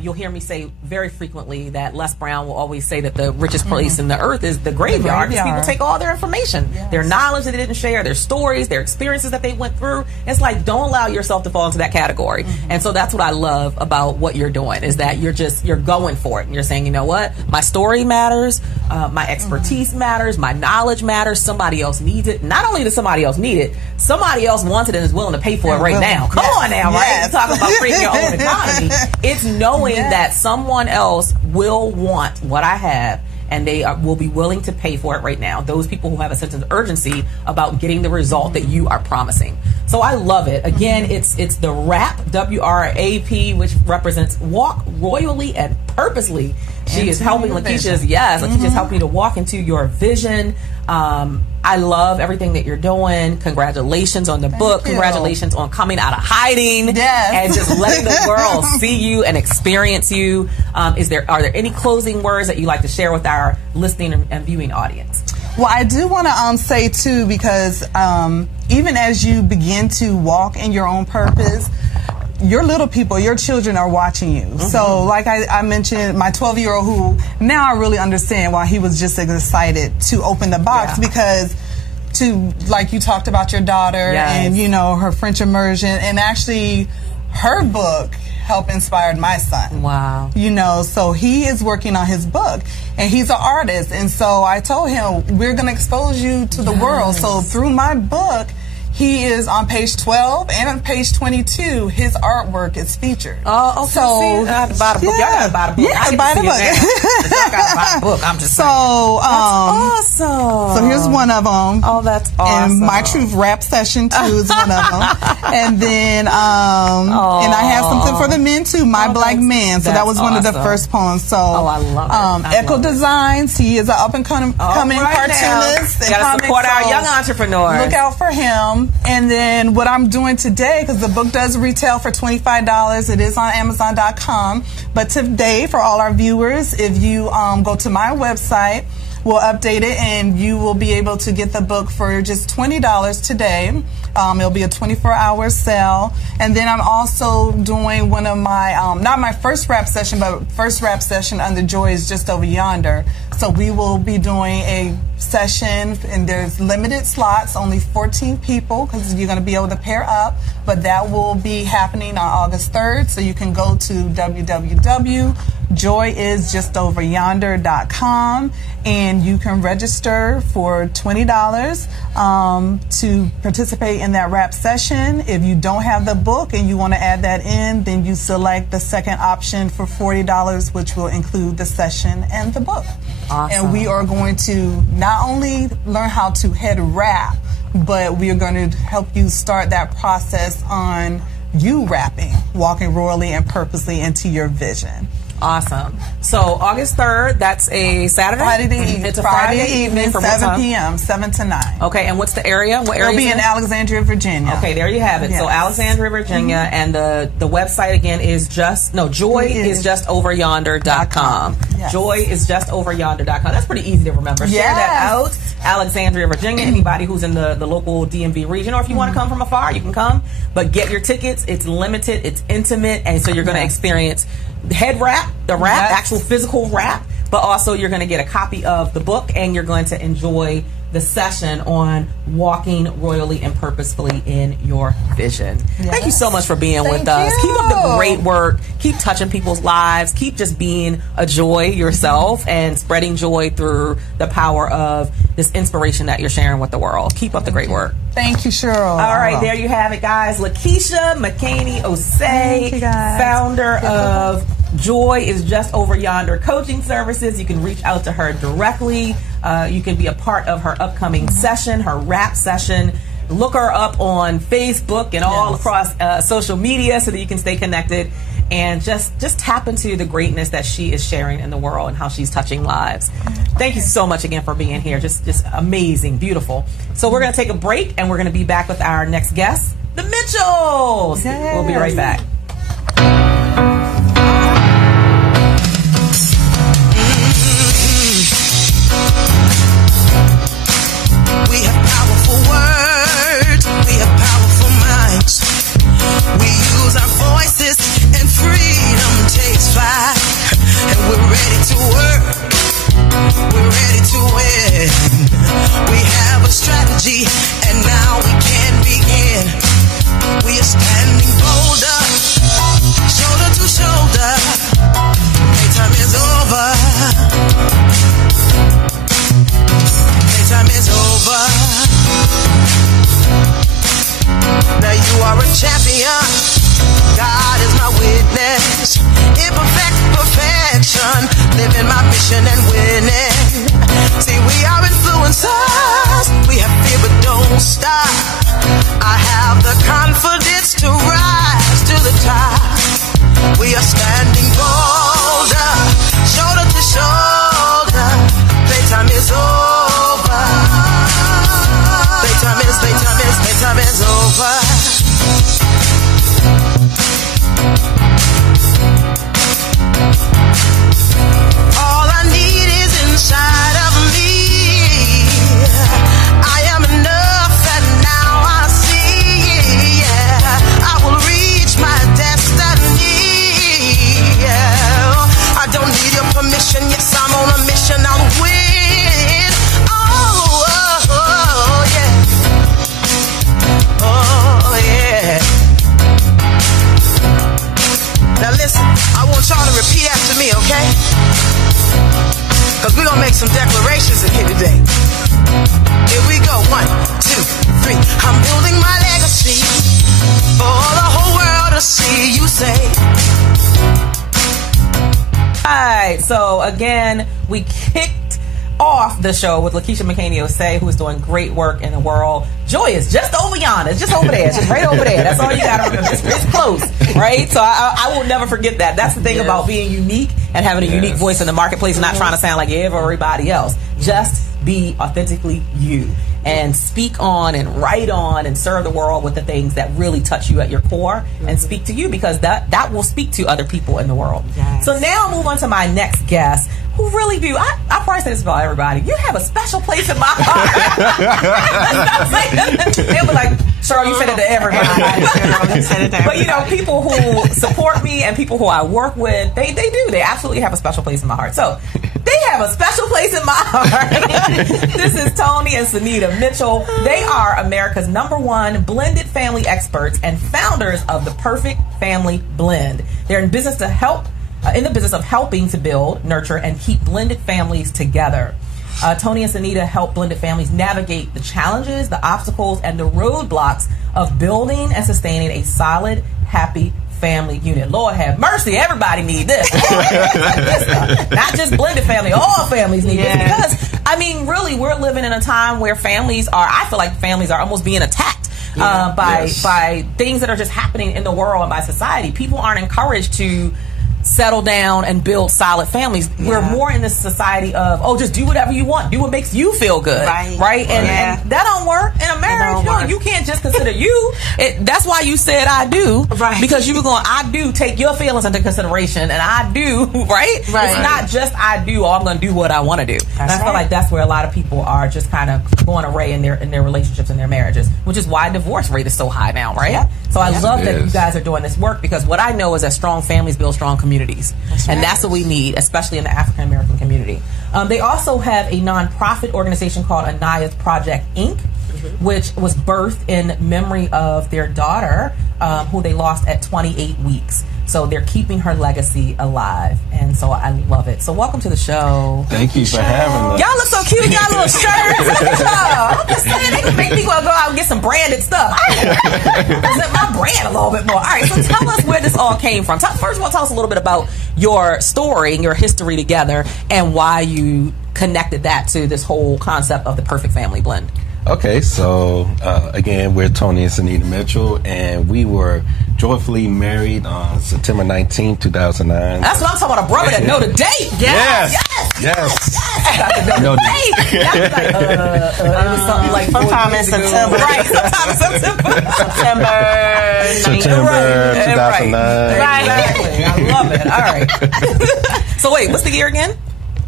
You'll hear me say very frequently that Les Brown will always say that the richest place in the earth is the graveyard, because people take all their information, their knowledge that they didn't share, their stories, their experiences that they went through. It's like, don't allow yourself to fall into that category. And so that's what I love about what you're doing, is that you're going for it, and you're saying, you know what, my story matters, my expertise matters, my knowledge matters, somebody else needs it. Not only does somebody else need it, somebody else wants it and is willing to pay for it right now. Come on now, right? You talk about creating your own economy. It's knowing that someone else will want what I have, and they will be willing to pay for it right now. Those people who have a sense of urgency about getting the result that you are promising. So I love it. Again, it's the WRAP, W-R-A-P, which represents Walk Royally and Purposely. She is helping Lakeisha's, Lakeisha's helping you to walk into your vision. I love everything that you're doing. Congratulations on the book. Congratulations on coming out of hiding and just letting the world see you and experience you. Are there any closing words that you'd like to share with our listening and viewing audience? Well, I do want to say too, because even as you begin to walk in your own purpose, your little people, your children are watching you. So like I mentioned, my 12-year-old, who now I really understand why he was just excited to open the box, because like you talked about your daughter and, you know, her French immersion, and actually her book helped inspire my son. Wow. You know, so he is working on his book, and he's an artist. And so I told him, we're going to expose you to the world. So through my book, he is on page 12 and on page 22. His artwork is featured. Oh, okay. So I have to buy the book. Y'all gotta buy the book. Yeah, buy the book. Y'all gotta buy the book. I'm just saying. That's awesome. So here's one of them. Oh, that's awesome. And My Truth Rap Session 2 is one of them. And then, and I have something for the men too. My Black Man. So that was one of the first poems. So, I love it. Echo Designs. He is an up and coming cartoonist. You gotta support our young entrepreneurs. Look out for him. And then what I'm doing today, because the book does retail for $25, it is on Amazon.com. But today, for all our viewers, if you go to my website, we'll update it, and you will be able to get the book for just $20 today. It'll be a 24-hour sale. And then I'm also doing one of my, not my first rap session, but first rap session under Joy is Just Over Yonder. So we will be doing a session, and there's limited slots, only 14 people, because you're going to be able to pair up. But that will be happening on August 3rd. So you can go to www.joyisjustoveryonder.com, and you can register for $20 to participate in that rap session. If you don't have the book and you want to add that in, then you select the second option for $40, which will include the session and the book. Awesome. And we are going to not only learn how to head rap, but we are going to help you start that process on you rapping, walking royally and purposely into your vision. Awesome. So August 3rd, that's a Saturday? It's a Friday evening, 7 p.m., 7 to 9. Okay, and what's the area? What area? It'll be in Alexandria, Virginia. Okay, there you have it. Yes. So Alexandria, Virginia, and the website again is joyisjustoveryonder.com. Yes. Joyisjustoveryonder.com. That's pretty easy to remember. Share that out. Alexandria, Virginia. Anybody who's in the local DMV region, or if you want to come from afar, you can come. But get your tickets. It's limited. It's intimate, and so you're going to experience head wrap, the wrap, actual physical wrap. But also, you're going to get a copy of the book, and you're going to enjoy the session on walking royally and purposefully in your vision. Yes. Thank you so much for being with us. Keep up the great work. Keep touching people's lives. Keep just being a joy yourself and spreading joy through the power of this inspiration that you're sharing with the world. Keep up the great work. Thank you, Cheryl. All right, there you have it, guys. Lakeisha McKinney-Osei, founder of Joy is Just Over Yonder Coaching Services. You can reach out to her directly. You can be a part of her upcoming session, her rap session. Look her up on Facebook and all across social media so that you can stay connected and just tap into the greatness that she is sharing in the world and how she's touching lives. Thank you so much again for being here. Just amazing, beautiful. So we're going to take a break and we're going to be back with our next guest, the Mitchells. Yes. We'll be right back. We have powerful words, we have powerful minds. We use our voices and freedom takes flight. And we're ready to work, we're ready to win. We have a strategy and now we can begin. We are standing bolder, shoulder to shoulder. Playtime is over. Time is over. Now you are a champion. God is my witness. Imperfect perfection. Living my mission and winning. See, we are influencers. We have fear but don't stop. I have the confidence to rise to the top. We are standing bolder, shoulder to shoulder. Playtime is over. Playtime is over. All I need is inside of me. I am enough and now I see. Yeah, I will reach my destiny. Yeah, I don't need your permission. Yes, I'm on a mission. I'll win. I want y'all to repeat after me, okay? Because we're going to make some declarations in here today. Here we go. 1, 2, 3. I'm building my legacy for the whole world to see. You say. All right. So, again, we kicked off the show with Lakeisha McKinney-Osei, who is doing great work in the world. Joy is just over yonder. It's just over there. It's just right over there. That's all you got to remember. It's close, right? So I will never forget that. That's the thing about being unique and having a unique voice in the marketplace and not trying to sound like everybody else. Just be authentically you and speak on and write on and serve the world with the things that really touch you at your core and speak to you, because that will speak to other people in the world. Yes. So now I'll move on to my next guest, who really do. I probably say this about everybody. You have a special place in my heart. They'll be like, Cheryl, you said it to everybody. But you know, people who support me and people who I work with, they do. They absolutely have a special place in my heart. So they have a special place in my heart. This is Tony and Sunita Mitchell. They are America's #1 blended family experts and founders of the Perfect Family Blend. They're in business to help. In the business of helping to build, nurture, and keep blended families together. Tony and Sunita help blended families navigate the challenges, the obstacles, and the roadblocks of building and sustaining a solid, happy family unit. Lord have mercy, everybody need this. Not just blended family, all families need this. Because, I mean, really, we're living in a time where I feel like families are almost being attacked by things that are just happening in the world and by society. People aren't encouraged to settle down and build solid families. We're more in this society of, just do whatever you want, do what makes you feel good, right? And that don't work in a marriage. You can't just consider you. That's why you said I do, right? Because you were going, I do take your feelings into consideration, and I do, right? It's not just I do, or I'm going to do what I want to do. And I feel like that's where a lot of people are just kind of going array in their relationships and their marriages, which is why divorce rate is so high now, right? So I love that you guys are doing this work, because what I know is that strong families build strong communities. And that's what we need, especially in the African American community. They also have a nonprofit organization called Anaya's Project, Inc., which was birthed in memory of their daughter, who they lost at 28 weeks. So they're keeping her legacy alive, and so I love it. So welcome to the show. Thank you for having us. Y'all look so cute. Y'all little shirts. Look at y'all. I'm just saying, they can make me go out and get some branded stuff. I present my brand a little bit more. All right, so tell us where this all came from. First of all, tell us a little bit about your story and your history together, and why you connected that to this whole concept of the perfect family blend. Okay, so again, we're Tony and Sunita Mitchell, and we were joyfully married on September 19, 2009. That's what I'm talking about, a brother that know the date. Yes. Know the date. It was something like sometime in September. Right, sometime in September. September 2009. Right, exactly. I love it. All right. So wait, what's the year again?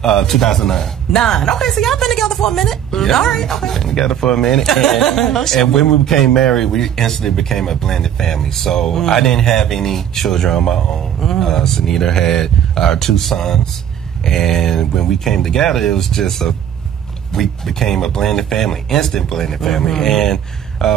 2009. Okay, so y'all been together for a minute. Yeah, all right, okay. Been together for a minute, and when we became married, we instantly became a blended family. So I didn't have any children on my own. Sunita had our 2 sons, and when we came together, it was just we became a blended family, instant blended family, and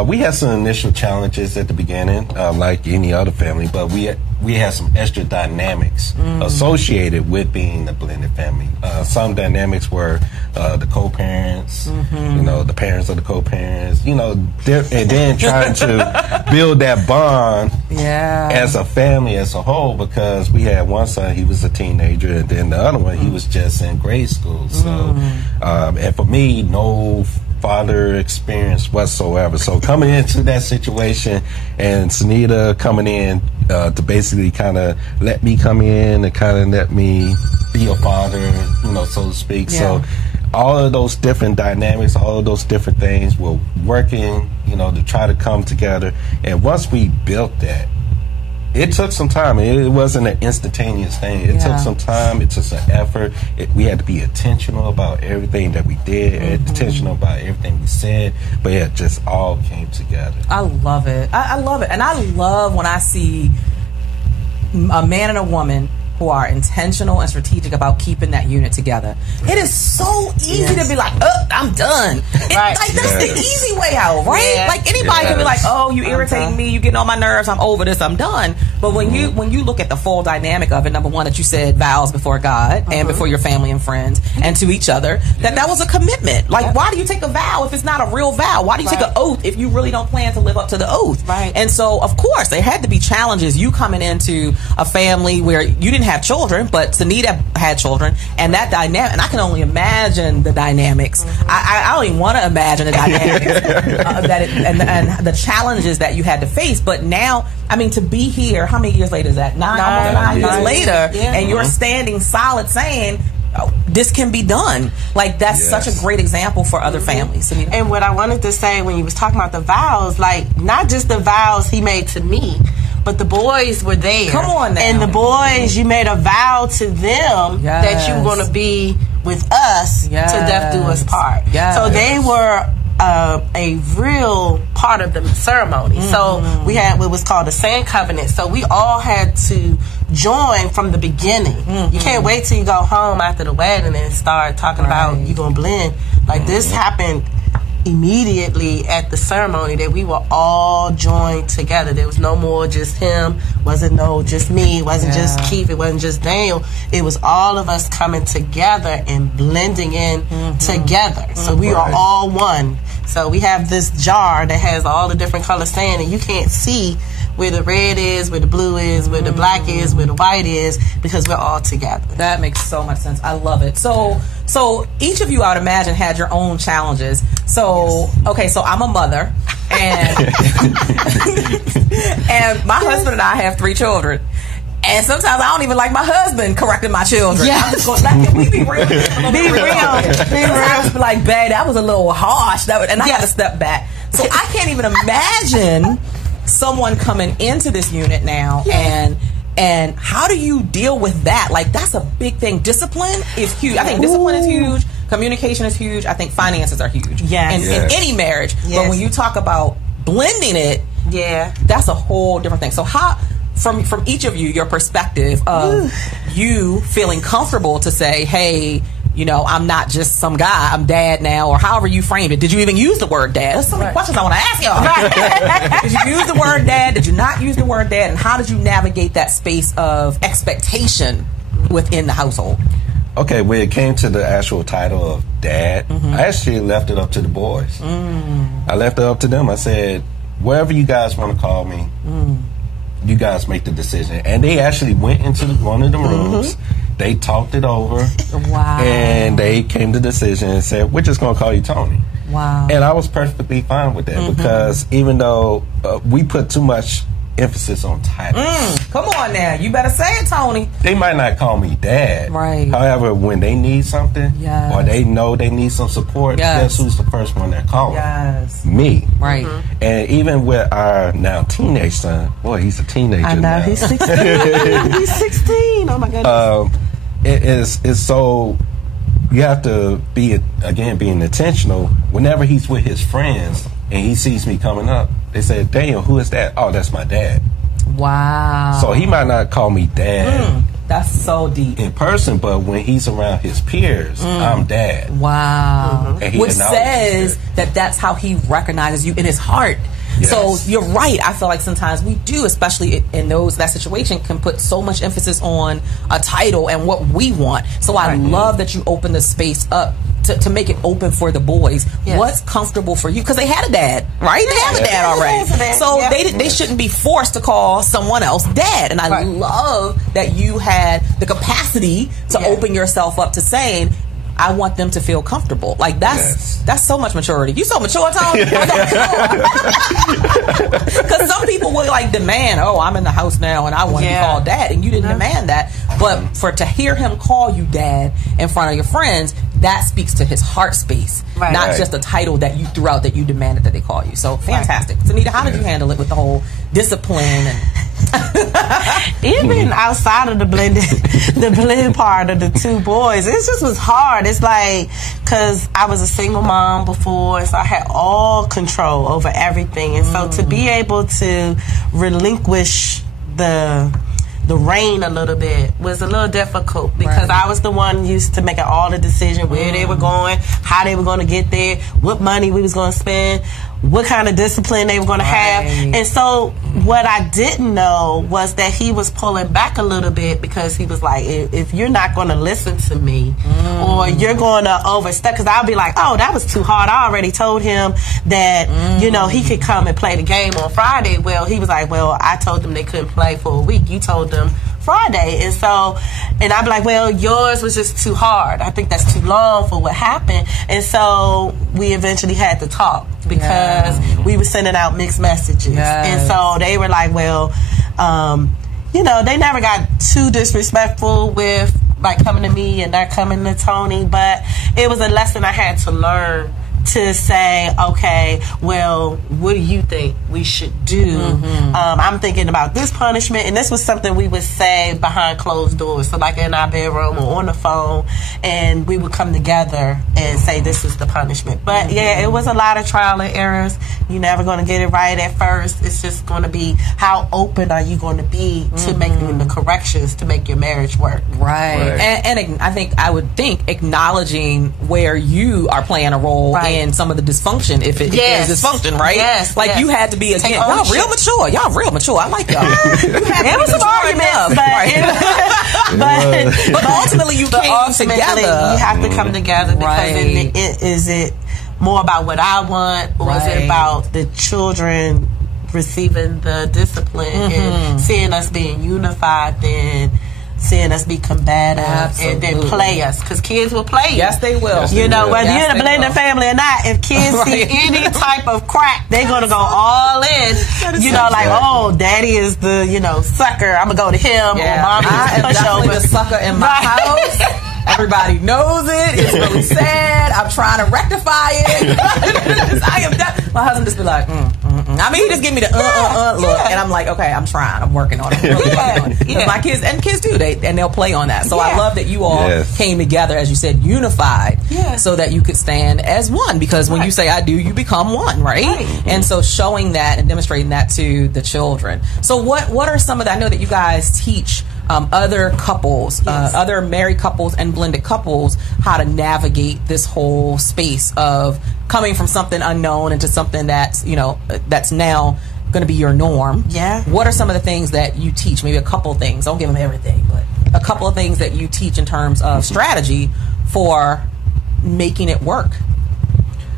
we had some initial challenges at the beginning, like any other family, but we had some extra dynamics associated with being a blended family. Some dynamics were the co-parents, the parents of the co-parents, and then trying to build that bond as a family as a whole, because we had one son, he was a teenager, and then the other one, he was just in grade school. So, and for me, no father experience whatsoever. So coming into that situation, and Sunita coming in to basically kind of let me come in and kind of let me be a father, so to speak. So all of those different dynamics, all of those different things were working, to try to come together. And once we built that, it took some time. It wasn't an instantaneous thing. It took some time. It took some effort. We had to be intentional about everything that we did, intentional about everything we said, but it just all came together. I love it. I love it. And I love when I see a man and a woman who are intentional and strategic about keeping that unit together. It is so easy to be like, I'm done. Like, that's the easy way out, right? Yeah. Like, anybody can be like, you irritating me, you getting on my nerves, I'm over this, I'm done. But when you look at the full dynamic of it, number one, that you said vows before God and before your family and friends and to each other, that was a commitment. Like, why do you take a vow if it's not a real vow? Why do you take an oath if you really don't plan to live up to the oath? Right. And so, of course, there had to be challenges. You coming into a family where you didn't have children, but Sunita had children, and that dynamic, and I can only imagine the dynamics. I don't even want to imagine the dynamics and the challenges that you had to face. But now, I mean, to be here, how many years later is that? Nine years later, and you're standing solid saying, this can be done. Like, that's such a great example for other families. Sunita? And what I wanted to say when you was talking about the vows, like, not just the vows he made to me, but the boys were there. Come on now. And the boys, you made a vow to them that you were going to be with us to death do us part. So they were a real part of the ceremony. So we had what was called a sand covenant. So we all had to join from the beginning. You can't wait till you go home after the wedding and start talking about you're going to blend. Like, this happened immediately at the ceremony, that we were all joined together. There was no more just him, wasn't just me, it wasn't just Keith, it wasn't just Daniel. It was all of us coming together and blending in together. So we are all one. So we have this jar that has all the different color sand, and you can't see where the red is, where the blue is, where the black is, where the white is, because we're all together. That makes so much sense. I love it. So each of you, I would imagine, had your own challenges. So, okay, so I'm a mother, and and my husband and I have 3 children. And sometimes I don't even like my husband correcting my children. Yeah. I'm just going, let me be real. Be real. I was like, babe, that was a little harsh. And I had to step back. So I can't even imagine someone coming into this unit now and how do you deal with that? Like, that's a big thing. Discipline is huge. I think discipline is huge. Communication is huge. I think finances are huge. Yes. In any marriage. Yes. But when you talk about blending it, that's a whole different thing. So how, from each of you, your perspective of you feeling comfortable to say, hey, you know, I'm not just some guy, I'm dad now, or however you framed it. Did you even use the word dad? There's so many questions I want to ask y'all. Did you use the word dad? Did you not use the word dad? And how did you navigate that space of expectation within the household? Okay, when it came to the actual title of dad, I actually left it up to the boys. I left it up to them. I said, wherever you guys want to call me, you guys make the decision. And they actually went into one of the rooms. They talked it over. Wow. And they came to the decision and said, we're just going to call you Tony. Wow. And I was perfectly fine with that because even though we put too much emphasis on titles. Come on now. You better say it, Tony. They might not call me dad. Right. However, when they need something or they know they need some support, guess who's the first one they're calling? Yes. Me. Right. And even with our now teenage son, boy, he's a teenager I know, now. he's 16. He's 16. Oh, my goodness. It's so, you have to be, again, being intentional. Whenever he's with his friends and he sees me coming up, they say, Daniel, who is that? Oh, that's my dad. Wow. So he might not call me dad that's so deep in person, but when he's around his peers, I'm dad. Wow. And he Which acknowledges says that that's how he recognizes you in his heart. Yes. So you're right. I feel like sometimes we do, especially in that situation, can put so much emphasis on a title and what we want. So I love that you open the space up to make it open for the boys. Yes. What's comfortable for you? Because they had a dad, right? They have a dad already. So they shouldn't be forced to call someone else dad. And I love that you had the capacity to open yourself up to saying, I want them to feel comfortable. Like that's so much maturity. You so mature, Tony. Because some people would like demand, oh, I'm in the house now and I want to be called dad, and you didn't demand that. But to hear him call you dad in front of your friends, that speaks to his heart space, not just a title that you threw out that you demanded that they call you. So fantastic. Sunita, how did you handle it with the whole discipline and even outside of the blended part of the two boys, it just was hard. It's like, because I was a single mom before, so I had all control over everything, and so to be able to relinquish the reign a little bit was a little difficult because I was the one used to making all the decisions, where they were going, how they were going to get there, what money we was going to spend, what kind of discipline they were going to have. And so what I didn't know was that he was pulling back a little bit because he was like, if you're not going to listen to me or you're going to overstep, because I'll be like, oh, that was too hard. I already told him that, you know, he could come and play the game on Friday. Well, he was like, well, I told them they couldn't play for a week. You told them Friday. And so, and I'd be like, well, yours was just too hard. I think that's too long for what happened. And so we eventually had to talk because we were sending out mixed messages. And so they were like, well, you know, they never got too disrespectful with like coming to me and not coming to Tony, but it was a lesson I had to learn to say, okay, well, what do you think we should do? I'm thinking about this punishment, and this was something we would say behind closed doors, so like in our bedroom or on the phone, and we would come together and say this is the punishment. But yeah, it was a lot of trial and errors. You're never going to get it right at first. It's just going to be how open are you going to be to making the corrections to make your marriage work. And I would think acknowledging where you are playing a role in some of the dysfunction, if there's dysfunction, right? You had to be, again, y'all real mature. I like y'all. It was some arguments, but ultimately you came together. You have to come together because is it more about what I want, or is it about the children receiving the discipline and seeing us being unified? Then seeing us be combative and then play us, because kids will play you. Yes, they will. You know, whether you're in a blended family or not, if kids see any type of crack, they're going to go all in. You know, like, oh, daddy is the, sucker. I'm going to go to him. Or mommy I am definitely the sucker in my house. Everybody knows it. It's really sad. I'm trying to rectify it. My husband just be like, I mean, he just give me the look, and I'm like, okay, I'm trying. I'm working on it. I'm really working on it. Because my kids do, they'll play on that. So I love that you all came together, as you said, unified, so that you could stand as one. Because when you say I do, you become one, right? And so showing that and demonstrating that to the children. So what are some of the, I know that you guys teach other couples, other married couples and blended couples, how to navigate this whole space of coming from something unknown into something that's, that's now going to be your norm. Yeah. What are some of the things that you teach? Maybe a couple things. Don't give them everything, but a couple of things that you teach in terms of strategy for making it work.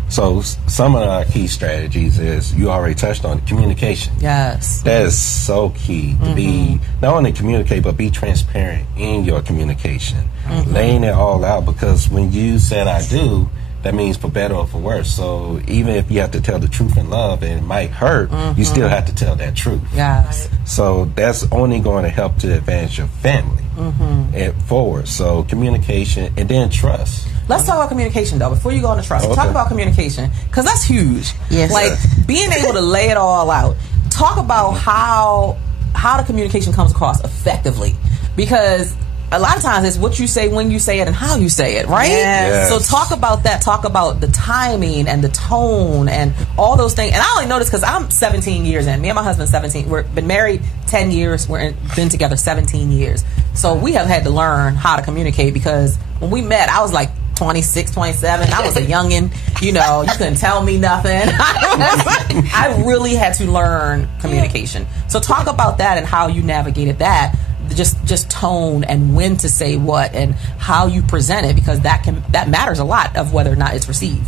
So some of our key strategies is, you already touched on, communication. Yes. That is so key, to be not only communicate, but be transparent in your communication. Laying it all out, because when you said I do, that means for better or for worse. So even if you have to tell the truth in love and it might hurt, you still have to tell that truth. Yes. So that's only going to help to advance your family and forward. So communication, and then trust. Let's talk about communication, though, before you go into trust. Talk about communication, because that's huge. Yes. Like, being able to lay it all out. Talk about how the communication comes across effectively. Because a lot of times it's what you say, when you say it, and how you say it, right? Yes. So talk about that. Talk about the timing and the tone and all those things. And I only know this because I'm 17 years in. Me and my husband 17. We've been married 10 years. Been together 17 years. So we have had to learn how to communicate, because when we met, I was like 26, 27. I was a youngin'. You couldn't tell me nothing. I really had to learn communication. So talk about that and how you navigated that. Just tone and when to say what and how you present it, because that matters a lot of whether or not it's received.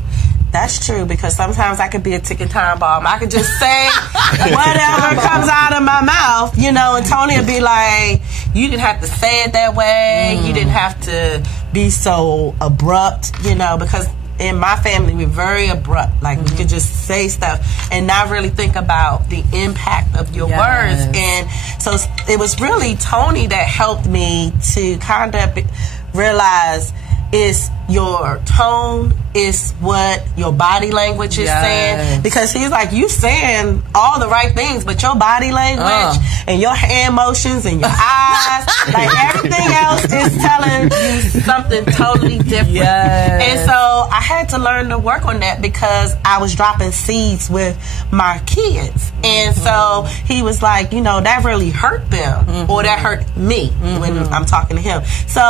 That's true, because sometimes I could be a ticking time bomb. I could just say whatever comes out of my mouth, and Tony would be like, you didn't have to say it that way. You didn't have to be so abrupt, because in my family, we're very abrupt. Like, we could just say stuff and not really think about the impact of your words. And so it was really Tony that helped me to kind of realize it's your tone, it's what your body language is saying. Because he's like, you saying all the right things, but your body language and your hand motions and your eyes, like everything else is telling you something totally different. And so I had to learn to work on that, because I was dropping seeds with my kids. And so he was like, that really hurt them, or that hurt me when I'm talking to him. So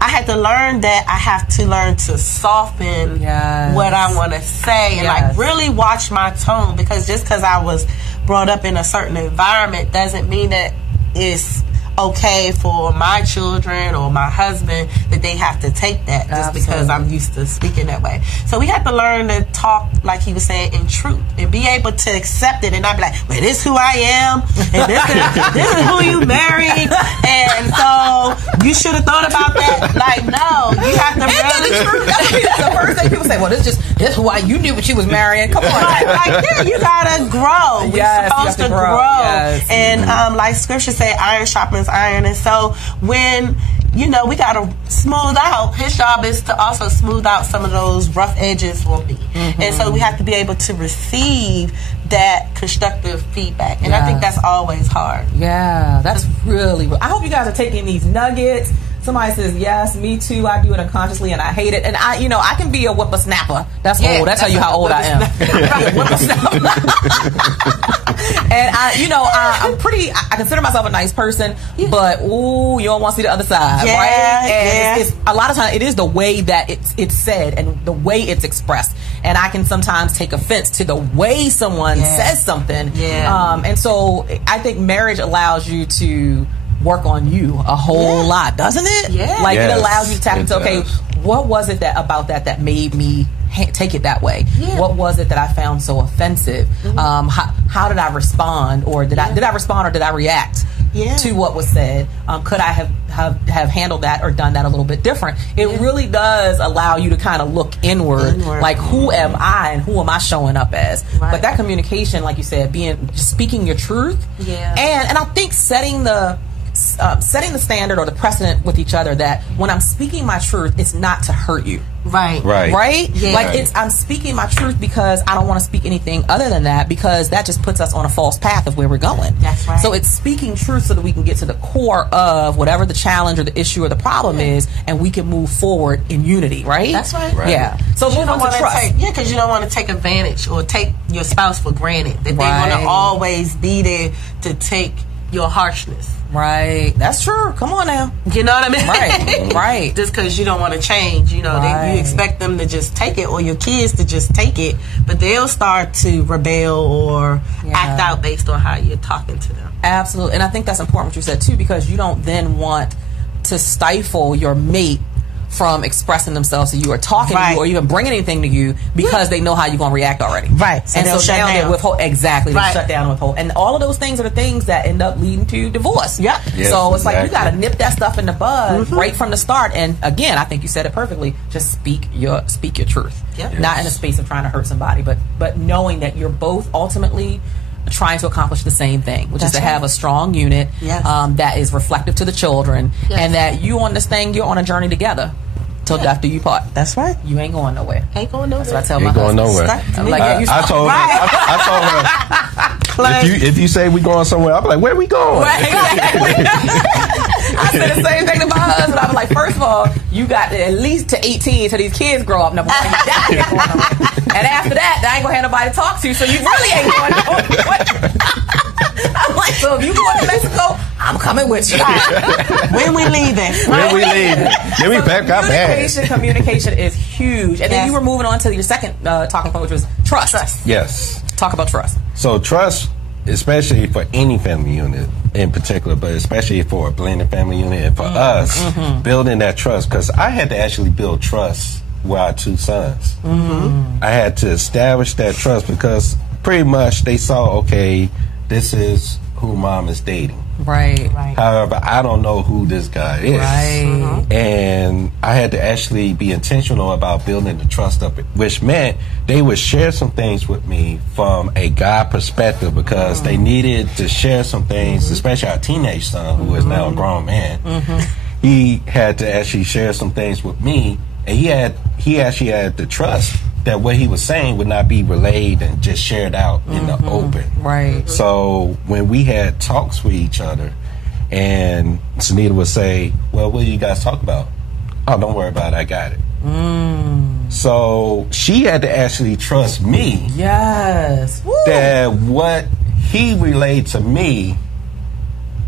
I had to learn that I have to learn to soften what I want to say, and like really watch my tone, because just because I was brought up in a certain environment doesn't mean that it's okay for my children or my husband that they have to take that just because I'm used to speaking that way. So we have to learn to talk, like he was saying, in truth, and be able to accept it and not be like, well, this is who I am, and this is who you married, and so you should have thought about that. Like, no, you have to really. That's the first thing people say. Well, this who you knew what she was marrying. Come on, you gotta grow. We're supposed to grow, and like Scripture say, iron sharpens iron. And so when we gotta smooth out, his job is to also smooth out some of those rough edges for me. And so we have to be able to receive that constructive feedback, and I think that's always hard. That's really I hope you guys are taking these nuggets. Somebody says, yes, me too. I do it unconsciously, and I hate it. And I can be a whippersnapper. That's old. That's tell you how old I am. And I'm pretty. I consider myself a nice person, but you don't want to see the other side, right? And it's a lot of times it is the way that it's said and the way it's expressed, and I can sometimes take offense to the way someone says something. And so I think marriage allows you to work on you a whole lot, doesn't it? It allows you to tap into, okay, what was it about that made me take it that way? What was it that I found so offensive? How did I respond, or did I respond, or did I react to what was said? Could I have handled that or done that a little bit different? It really does allow you to kind of look inward, like who am I and who am I showing up as? Right. But that communication, like you said, speaking your truth, and I think setting the standard or the precedent with each other that when I'm speaking my truth, it's not to hurt you. Right. Yeah. Like I'm speaking my truth because I don't want to speak anything other than that, because that just puts us on a false path of where we're going. That's right. So it's speaking truth so that we can get to the core of whatever the challenge or the issue or the problem is, and we can move forward in unity, right? That's right. Yeah. So move on to trust. Because you don't want to take advantage or take your spouse for granted. That they're going to always be there to take your harshness. Right. That's true. Come on now. You know what I mean? Right. Just because you don't want to change, you you expect them to just take it, or your kids to just take it, but they'll start to rebel or act out based on how you're talking to them. Absolutely. And I think that's important what you said too, because you don't then want to stifle your mate from expressing themselves to you or talking to you or even bringing anything to you because they know how you're going to react already. Right. And so now they withhold. Exactly. They shut down and withhold. And all of those things are the things that end up leading to divorce. Yeah. Yes, so it's like you got to nip that stuff in the bud right from the start. And again, I think you said it perfectly. Just speak your truth. Yep. Yes. Not in a space of trying to hurt somebody, but knowing that you're both ultimately trying to accomplish the same thing, which is to have a strong unit that is reflective to the children, and that you on this thing, you're on a journey together till death do you part. That's right. You ain't going nowhere. Ain't going nowhere. That's what I tell Ain't my going husband. nowhere. I'm like, I told her, if you say we going somewhere, I'm like, where we going? Right, exactly. I said the same thing to my husband. I was like, first of all, you got at least to 18 till these kids grow up. Number one, you definitely ain't going nowhere. And after that, I ain't gonna have nobody to talk to, so you really ain't going nowhere. I'm like, so if you going to Mexico, I'm coming with you. When we leaving? When we leaving? Then we pack our bags. Communication is huge. And then you were moving on to your second talking point, which was trust. Yes. Talk about trust. So trust, especially for any family unit in particular, but especially for a blended family unit and for us, building that trust, because I had to actually build trust with our two sons. I had to establish that trust because pretty much they saw, okay, this is who mom is dating. Right. However, I don't know who this guy is. Right. And I had to actually be intentional about building the trust up, which meant they would share some things with me from a God perspective, because they needed to share some things, especially our teenage son, who is now a grown man. He had to actually share some things with me, and he actually had the trust that what he was saying would not be relayed and just shared out in the open. Right. So when we had talks with each other, and Sunita would say, well, what do you guys talk about? Oh, don't worry about it, I got it. So she had to actually trust me. Yes. Woo. That what he relayed to me,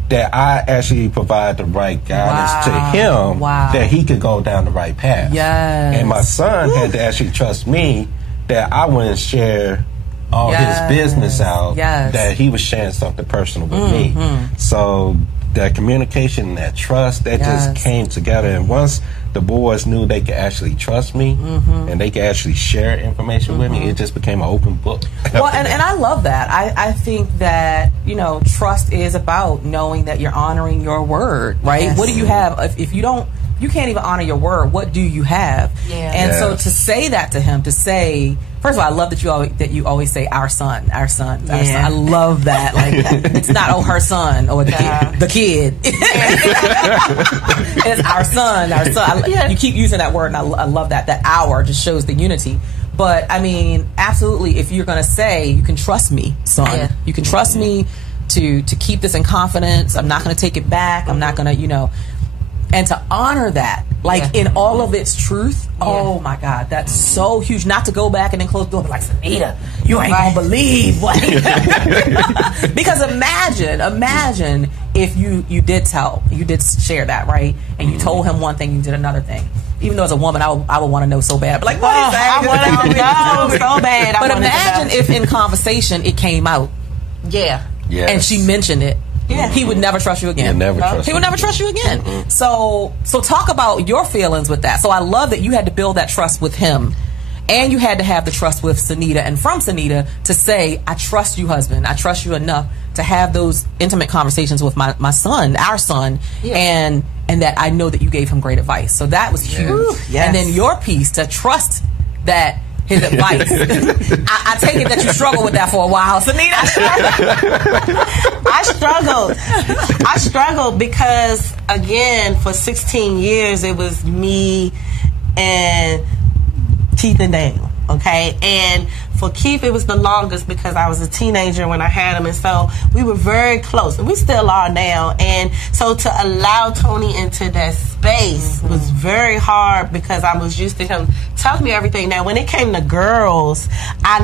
that I actually provide the right guidance to him, that he could go down the right path. Yes. And my son had to actually trust me that I wouldn't share all his business out, that he was sharing something personal with me. So that communication, that trust, that just came together. And once the boys knew they could actually trust me and they could actually share information with me, it just became an open book. Well, and I love that. I think that, trust is about knowing that you're honoring your word, right? Yes. What do you have? If you don't, you can't even honor your word, what do you have? Yeah. And so to say that to him, to say, first of all, I love that you always say our son, our son, our son. I love that. Like, it's not her son or the kid. It's our son, our son. You keep using that word, and I love that. That our just shows the unity. But I mean, absolutely, if you're going to say, you can trust me, son. You can trust me to keep this in confidence. I'm not going to take it back. I'm not going to, and to honor that, like in all of its truth. Oh my God, that's so huge. Not to go back and then close the door and be like, Sunita, you ain't gonna believe what. Because imagine if you did share that, right? And you told him one thing, you did another thing. Even though as a woman, I would want to know so bad. But like, what is that? I want to know so bad. But imagine if in conversation it came out. Yeah. Yes. And she mentioned it. He would never trust you again. He would never trust you again. So talk about your feelings with that. So I love that you had to build that trust with him. And you had to have the trust with Sunita and from Sunita to say, I trust you, husband. I trust you enough to have those intimate conversations with my son, our son, and that I know that you gave him great advice. So that was huge. And then your piece to trust that his advice. I take it that you struggled with that for a while, Sunita. I struggled because, again, for 16 years, it was me and Keith and Daniel, okay? And for Keith, it was the longest because I was a teenager when I had him, and so we were very close, and we still are now. And so to allow Tony into that space was very hard because I was used to him telling me everything. Now, when it came to girls,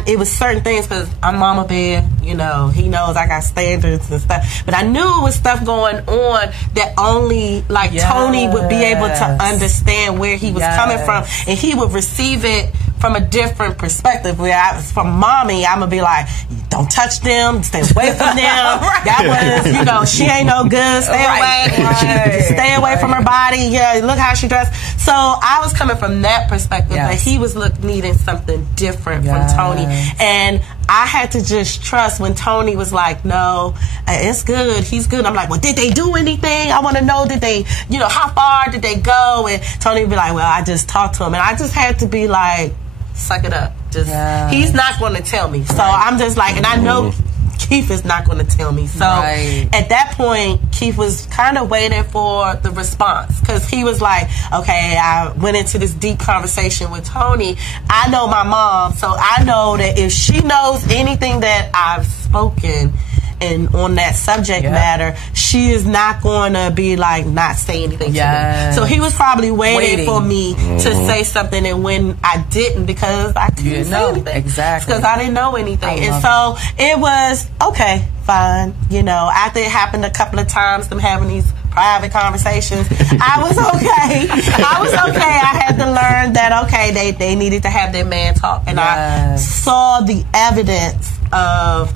it was certain things because I'm mama bear, you know, he knows I got standards and stuff. But I knew it was stuff going on that only, like, Tony would be able to understand where he was coming from, and he would receive it from a different perspective. Where I was from mommy, I'm gonna be like, don't touch them, stay away from them. That was, you know, she ain't no good, stay away. Stay away from her body. Yeah, look how she dressed. So I was coming from that perspective, but he was needing something different from Tony. And I had to just trust when Tony was like, no, it's good, he's good. I'm like, well, did they do anything? I want to know, did they, you know, how far did they go? And Tony would be like, well, I just talked to him. And I just had to be like, suck it up. Just he's not going to tell me. So I'm just like, and I know Keith is not going to tell me. So at that point, Keith was kind of waiting for the response because he was like, okay, I went into this deep conversation with Tony. I know my mom, so I know that if she knows anything that I've spoken and on that subject matter, she is not going to be like not say anything to me. So he was probably waiting for me to say something, and when I didn't, because I couldn't say anything, because I didn't know anything, and so it was okay, fine. You know, after it happened a couple of times, them having these private conversations, I was okay. I had to learn that they needed to have their man talk, and I saw the evidence of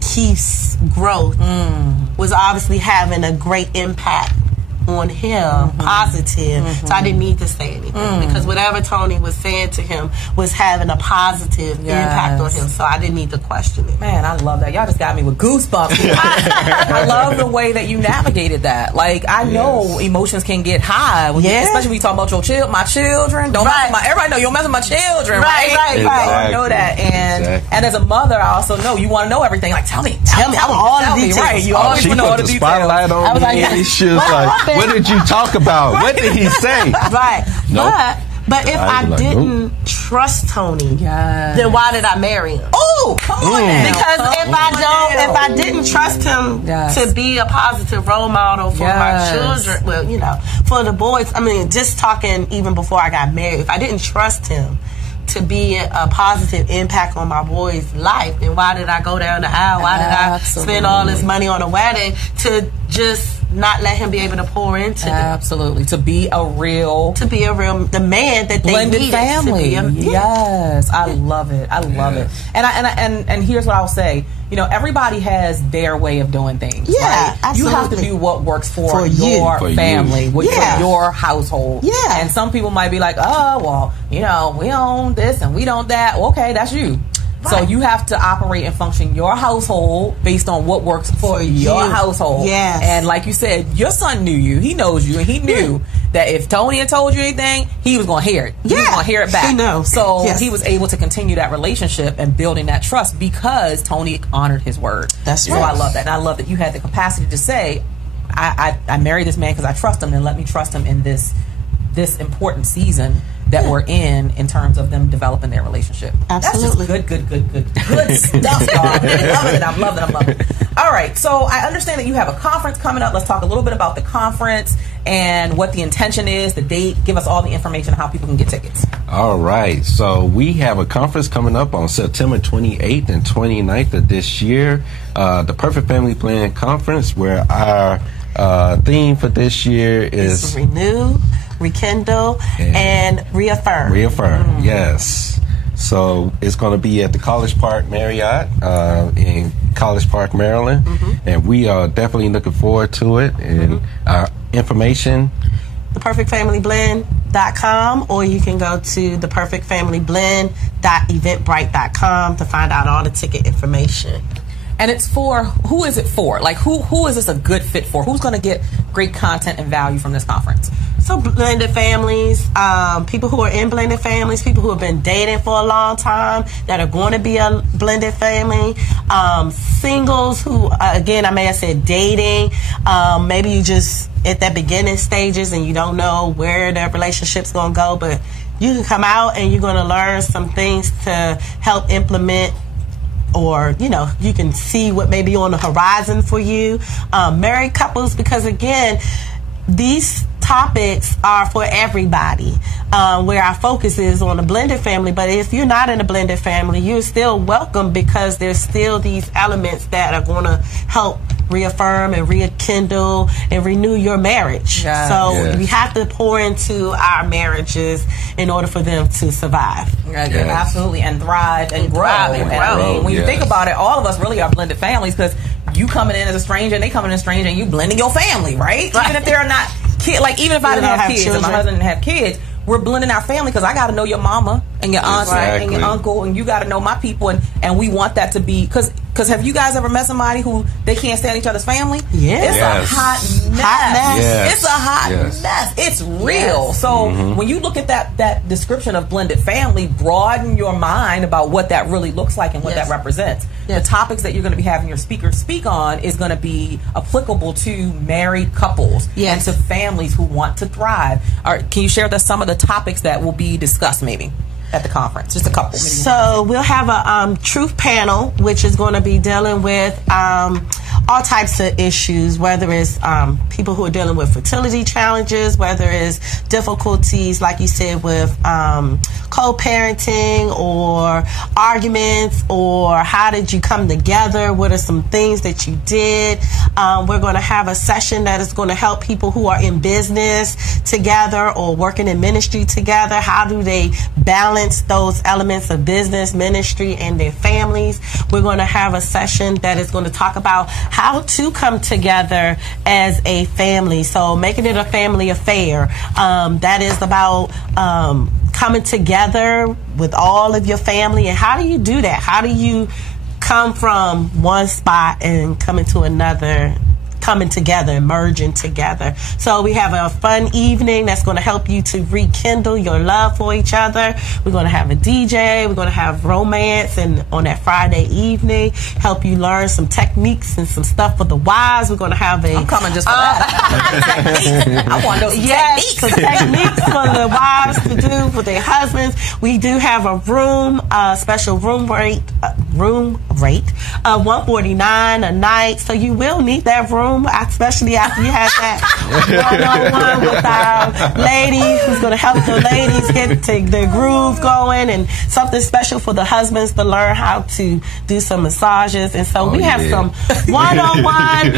Keith's growth was obviously having a great impact on him, positive. So I didn't need to say anything because whatever Tony was saying to him was having a positive impact on him. So I didn't need to question it. Man, I love that. Y'all just got me with goosebumps. I love the way that you navigated that. Like, I know emotions can get high, especially when you talk about my children. Don't mess with my, everybody know you're messing with my children, right? I know that. And as a mother, I also know you want to know everything. Like, tell me, I want all the details. Right? You always want to know all the details. Spotlight on me. She was like, what did you talk about? What did he say? But if I didn't trust Tony, then why did I marry him? Oh, come on now. Because if I didn't trust him to be a positive role model for my children, well, you know, for the boys, I mean, just talking even before I got married, if I didn't trust him to be a positive impact on my boy's life, then why did I go down the aisle? Why did I spend all this money on a wedding to just not let him be able to pour into them? To be a real the man that they blended needed family. To be Yes, I love it. I love it. And here's what I'll say. You know, everybody has their way of doing things. Yeah, right? You have to do what works for your family, for your household. Yeah. And some people might be like, oh, well, you know, we own this and we don't that. Well, okay, that's you. So you have to operate and function your household based on what works for your household. Yes. And like you said, your son knew you. He knows you, and he knew that if Tony had told you anything, he was going to hear it. He was going to hear it back. He knows. So he was able to continue that relationship and building that trust because Tony honored his word. That's right. So I love that. And I love that you had the capacity to say, I married this man because I trust him, and let me trust him in this important season that we're in terms of them developing their relationship. Absolutely. That's just good stuff, y'all. I'm loving it. All right, so I understand that you have a conference coming up. Let's talk a little bit about the conference and what the intention is, the date. Give us all the information on how people can get tickets. All right, so we have a conference coming up on September 28th and 29th of this year, the Perfect Family Planning Conference, where our theme for this year is Renew, Rekindle, and Reaffirm. Yes. So it's going to be at the College Park Marriott in College Park, Maryland, and we are definitely looking forward to it. And our information theperfectfamilyblend.com, or you can go to theperfectfamilyblend.eventbrite.com to find out all the ticket information. And it's for, who is it for? Like, who is this a good fit for? Who's going to get great content and value from this conference? So blended families, people who are in blended families, people who have been dating for a long time that are going to be a blended family, singles who, again, I may have said dating, maybe you just at that beginning stages and you don't know where that relationship's going to go, but you can come out and you're going to learn some things to help implement, or, you know, you can see what may be on the horizon for you. Married couples, because again, these topics are for everybody, where our focus is on a blended family. But if you're not in a blended family, you're still welcome, because there's still these elements that are going to help reaffirm and rekindle and renew your marriage. We have to pour into our marriages in order for them to survive. Absolutely, and thrive and grow. And when you think about it, all of us really are blended families, because you coming in as a stranger and they coming in as a stranger, and you blending your family, right? Even if they're not kids, like even if I didn't have kids children, and my husband didn't have kids, we're blending our family, because I got to know your mama and your aunt and your uncle, and you got to know my people, and we want that to be, because have you guys ever met somebody who they can't stand each other's family? It's a hot mess. It's a hot mess. It's real. So when you look at that description of blended family, broaden your mind about what that really looks like and what that represents. The topics that you're going to be having your speakers speak on is going to be applicable to married couples and to families who want to thrive. Can you share with us some of the topics that will be discussed maybe at the conference? Just a couple. Maybe. So we'll have a truth panel, which is going to be dealing with all types of issues, whether it's people who are dealing with fertility challenges, whether it's difficulties, like you said, with co-parenting or arguments, or how did you come together? What are some things that you did? We're going to have a session that is going to help people who are in business together or working in ministry together. How do they balance those elements of business, ministry, and their families? We're going to have a session that is going to talk about how to come together as a family. So making it a family affair. That is about coming together with all of your family. And how do you do that? How do you come from one spot and come into another, coming together and merging together? So we have a fun evening that's going to help you to rekindle your love for each other. We're going to have a DJ. We're going to have romance, and on that Friday evening, help you learn some techniques and some stuff for the wives. We're going to have I'm coming just for that. I want those techniques. Some techniques for the wives to do for their husbands. We do have a special room rate of $149 a night. So you will need that room, especially after you have that one-on-one with our lady who's going to help the ladies get their groove going, and something special for the husbands to learn how to do some massages. And so we have some one-on-one.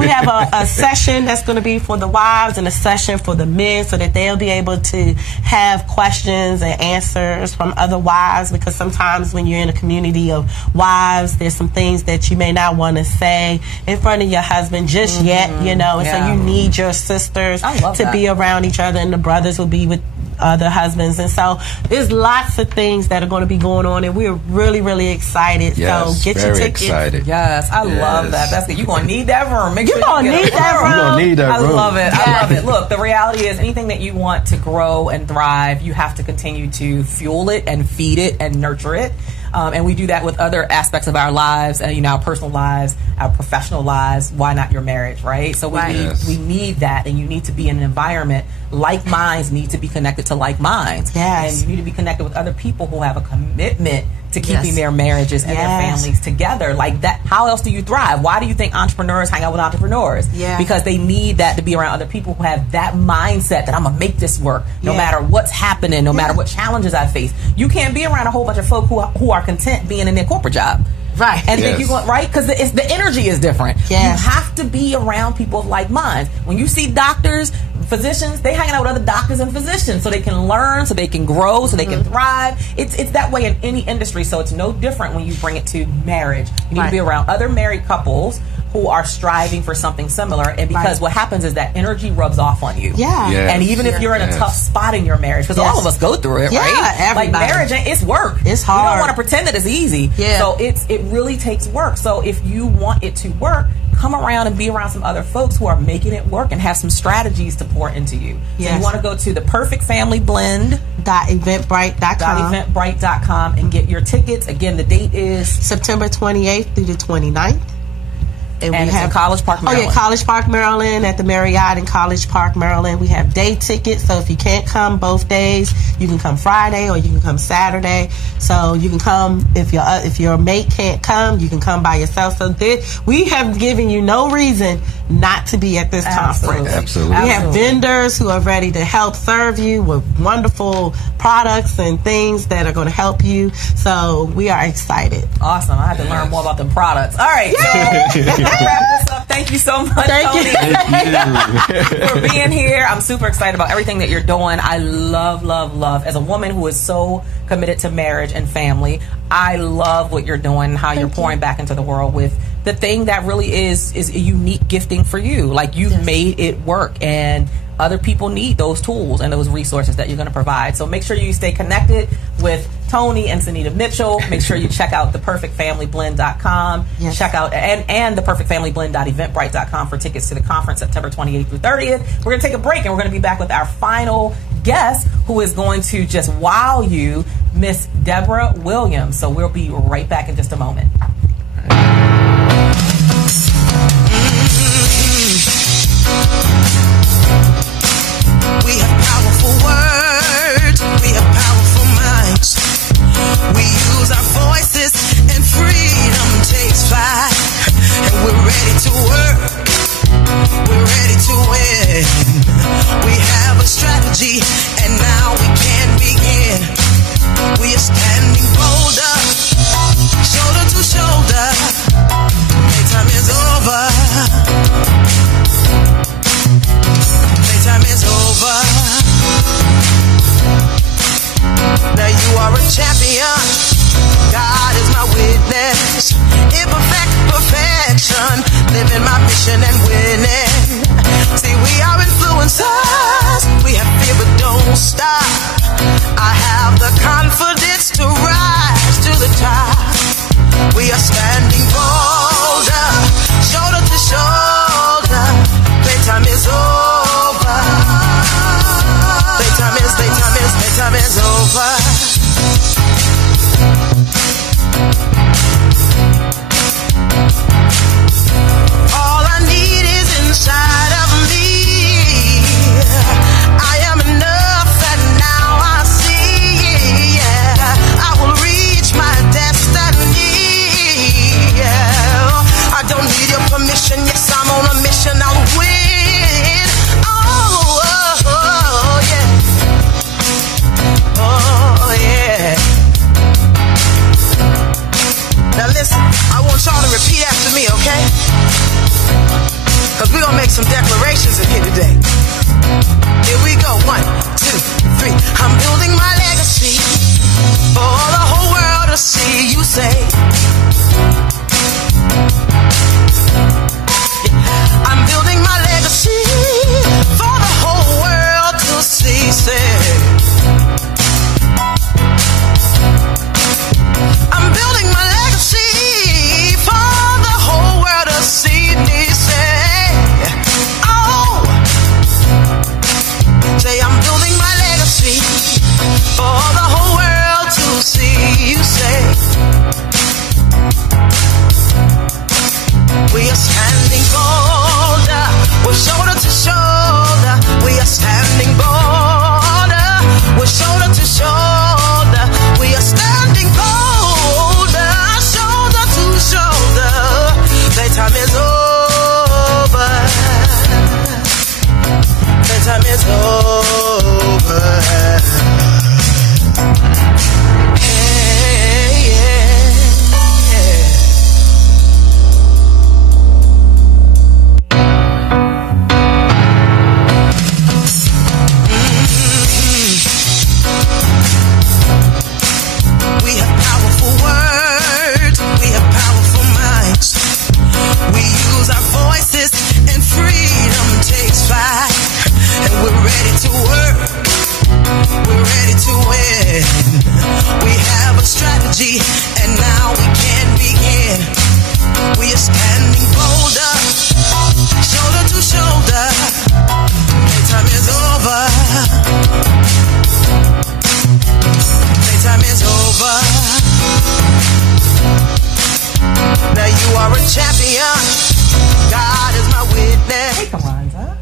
We have a session that's going to be for the wives and a session for the men, so that they'll be able to have questions and answers from other wives, because sometimes when you're in a community of wives, there's some things that you may not want to say in front of your husband just yet, and so you need your sisters to be around each other, and the brothers will be with other husbands. And so there's lots of things that are going to be going on, and we're really, really excited. Yes, so get your tickets. Excited. Yes, I love that. That's good. You're going to need that room. You're going to need that room. You're going to need that room. I love it. I love it. Look, the reality is, anything that you want to grow and thrive, you have to continue to fuel it and feed it and nurture it. And we do that with other aspects of our lives, our personal lives, our professional lives. Why not your marriage, right? So we need that, and you need to be in an environment. Like minds need to be connected to like minds. Yes. And you need to be connected with other people who have a commitment to keeping their marriages and their families together. Like that, how else do you thrive? Why do you think entrepreneurs hang out with entrepreneurs? Because they need that, to be around other people who have that mindset that I'm gonna make this work no matter what's happening, no matter what challenges I face. You can't be around a whole bunch of folk who are content being in their corporate job. Right. And think you're going, right? Because the energy is different. You have to be around people of like minds. When you see doctors, physicians, they hanging out with other doctors and physicians so they can learn, so they can grow, so they can thrive. It's that way in any industry, so it's no different when you bring it to marriage. You need to be around other married couples who are striving for something similar. And because what happens is that energy rubs off on you. Yeah. Yes. And even if you're in a tough spot in your marriage, because all of us go through it, right? Everybody. Like marriage, it's work. It's hard. You don't want to pretend that it's easy. Yeah. So it really takes work. So if you want it to work, come around and be around some other folks who are making it work and have some strategies to pour into you. Yes. So you want to go to the Perfect Family Blend. .eventbrite.com and get your tickets. Again, the date is September 28th through the 29th. And we have College Park, Maryland. Oh, yeah, College Park, Maryland, at the Marriott in College Park, Maryland. We have day tickets, so if you can't come both days, you can come Friday or you can come Saturday. So you can come, if your mate can't come, you can come by yourself. So we have given you no reason not to be at this conference. Absolutely. We have vendors who are ready to help serve you with wonderful products and things that are going to help you. So we are excited. Awesome. I had to learn more about them products. All right. So wrap this up. Thank you so much, Tony, for being here. I'm super excited about everything that you're doing. I love. As a woman who is so committed to marriage and family, I love what you're doing and how you're pouring back into the world with the thing that really is a unique gifting for you. Like, you've made it work, and other people need those tools and those resources that you're going to provide. So make sure you stay connected with Tony and Sunita Mitchell. Make sure you check out theperfectfamilyblend.com. Yes. Check out and theperfectfamilyblend.eventbrite.com for tickets to the conference September 28th through 30th. We're going to take a break, and we're going to be back with our final guest, who is going to just wow you, Miss Deborah Williams. So we'll be right back in just a moment. We have powerful words, we have powerful minds. We use our voices and freedom takes flight. And we're ready to work, we're ready to win. We have a strategy and now we can begin. We are standing bolder, shoulder to shoulder. Playtime is over. Playtime is over. Now you are a champion. God is my witness. Imperfect perfection. Living my mission and winning. See, we are influencers. We have fear but don't stop. I have the confidence to rise to the top. We are standing bolder, shoulder to shoulder. Playtime is over. Playtime is over. All I need is inside of me. I am enough and now I see. I will reach my destiny. I don't need your permission. Yes, I'm on a mission. I'll win. Oh yeah. Oh yeah. Now listen, I want y'all to repeat after me, okay? Cause we're gonna make some declarations in here today. Here we go. 1, 2, 3. I'm building my legacy for the whole world to see. You say, I'm building my legacy for the whole world to see. Say, I'm building my legacy for the whole world to see me. Say, oh, say I'm building my legacy for the whole energy, and now we can begin. We are standing bolder, shoulder to shoulder. Playtime is over. Playtime is over. Now you are a champion. God is my witness. Hey, Karanza.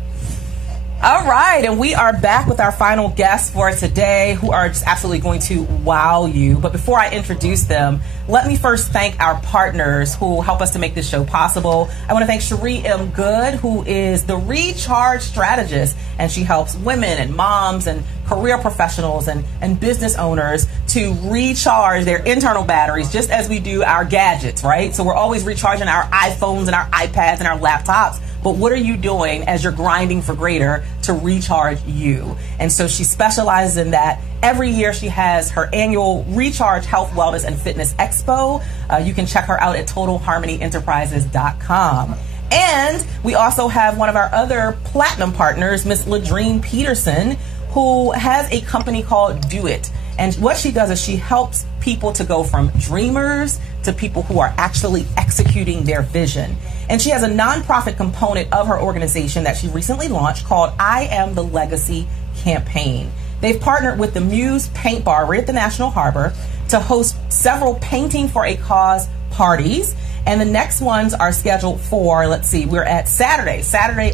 All right, and we are back with our final guests for today, who are just absolutely going to wow you. But before I introduce them, let me first thank our partners who help us to make this show possible. I want to thank Cherie M. Good, who is the Recharge Strategist, and she helps women and moms and career professionals and business owners to recharge their internal batteries, just as we do our gadgets, right? So we're always recharging our iPhones and our iPads and our laptops. But what are you doing as you're grinding for greater to recharge you? And so she specializes in that. Every year she has her annual Recharge Health, Wellness, and Fitness Expo. You can check her out at TotalHarmonyEnterprises.com. And we also have one of our other platinum partners, Miss Ladrine Peterson, who has a company called Do It. And what she does is she helps people to go from dreamers to people who are actually executing their vision. And she has a nonprofit component of her organization that she recently launched called I Am the Legacy Campaign. They've partnered with the Muse Paint Bar right at the National Harbor to host several Painting for a Cause parties. And the next ones are scheduled for, let's see, we're at Saturday,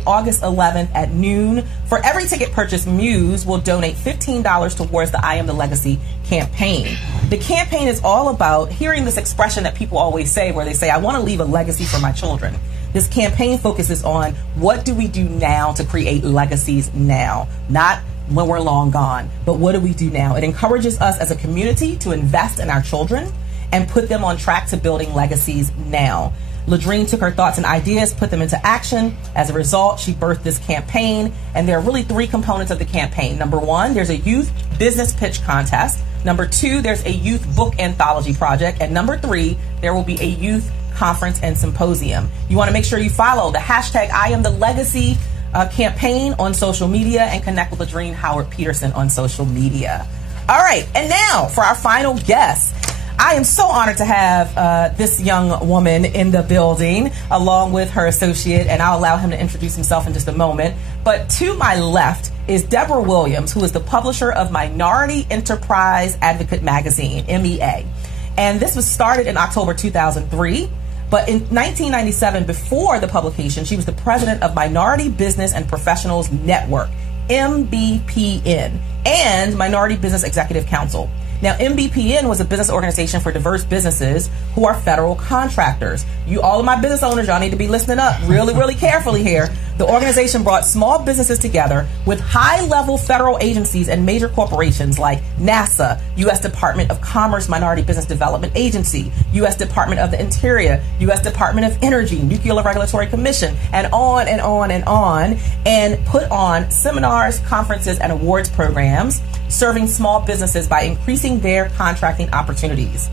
August 11th at noon. For every ticket purchased, Muse will donate $15 towards the I Am the Legacy campaign. The campaign is all about hearing this expression that people always say, where they say, I want to leave a legacy for my children. This campaign focuses on what do we do now to create legacies now, not when we're long gone, but what do we do now? It encourages us as a community to invest in our children and put them on track to building legacies now. Ladrine took her thoughts and ideas, put them into action. As a result, she birthed this campaign, and there are really three components of the campaign. Number one, there's a youth business pitch contest. Number two, there's a youth book anthology project. And number three, there will be a youth conference and symposium. You want to make sure you follow the hashtag I Am the Legacy campaign on social media and connect with Ladrine Howard Peterson on social media. All right, and now for our final guest. I am so honored to have this young woman in the building, along with her associate, and I'll allow him to introduce himself in just a moment. But to my left is Deborah Williams, who is the publisher of Minority Enterprise Advocate magazine, MEA. And this was started in October 2003. But in 1997, before the publication, she was the president of Minority Business and Professionals Network, MBPN, and Minority Business Executive Council. Now, MBPN was a business organization for diverse businesses who are federal contractors. You, all of my business owners, y'all need to be listening up really, really carefully here. The organization brought small businesses together with high-level federal agencies and major corporations like NASA, U.S. Department of Commerce Minority Business Development Agency, U.S. Department of the Interior, U.S. Department of Energy, Nuclear Regulatory Commission, and on and on and on, and put on seminars, conferences, and awards programs serving small businesses by increasing their contracting opportunities.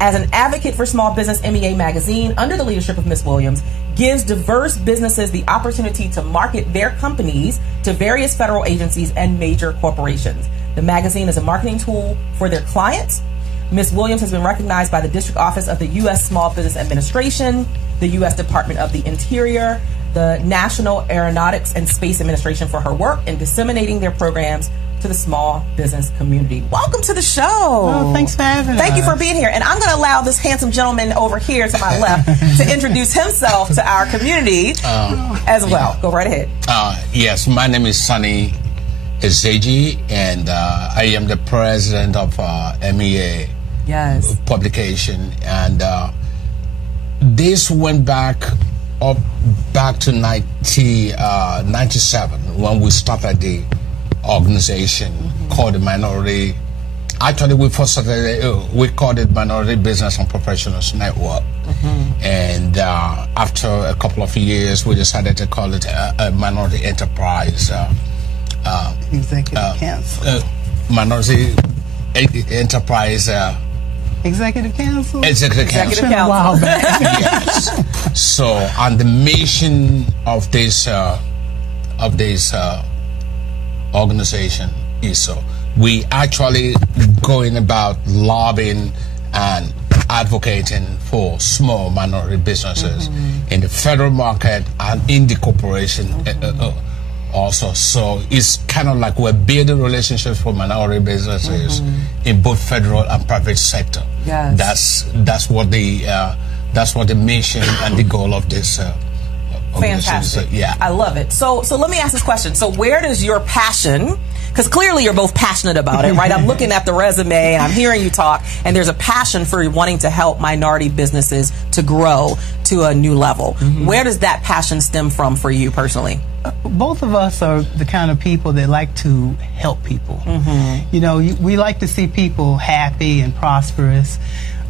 As an advocate for small business, MEA magazine, under the leadership of Ms. Williams, gives diverse businesses the opportunity to market their companies to various federal agencies and major corporations. The magazine is a marketing tool for their clients. Ms. Williams has been recognized by the District Office of the U.S. Small Business Administration, the U.S. Department of the Interior, the National Aeronautics and Space Administration for her work in disseminating their programs to the small business community. Welcome to the show. Oh, thanks for having us. Thank you for being here. And I'm going to allow this handsome gentleman over here to my left to introduce himself to our community as well. Go right ahead. Yes, my name is Sonny Ezeji, and I am the president of MEA publication. And this went back to 1997 when we started the organization called the Minority. Actually, we first started, we called it Minority Business and Professionals Network. And after a couple of years, we decided to call it a Minority Enterprise Executive Council. Minority Enterprise Executive Council? Executive Council. A while back. Yes. So, and the mission of this organization is we actually going about lobbying and advocating for small minority businesses in the federal market and in the corporation also. So it's kind of like we're building relationships for minority businesses in both federal and private sector. Yes. That's what the mission and the goal of this fantastic. Yeah, I love it. So let me ask this question. So where does your passion, because clearly you're both passionate about it, right? I'm looking at the resume and I'm hearing you talk, and there's a passion for wanting to help minority businesses to grow to a new level. Where does that passion stem from for you personally? Both of us are the kind of people that like to help people. You know, we like to see people happy and prosperous,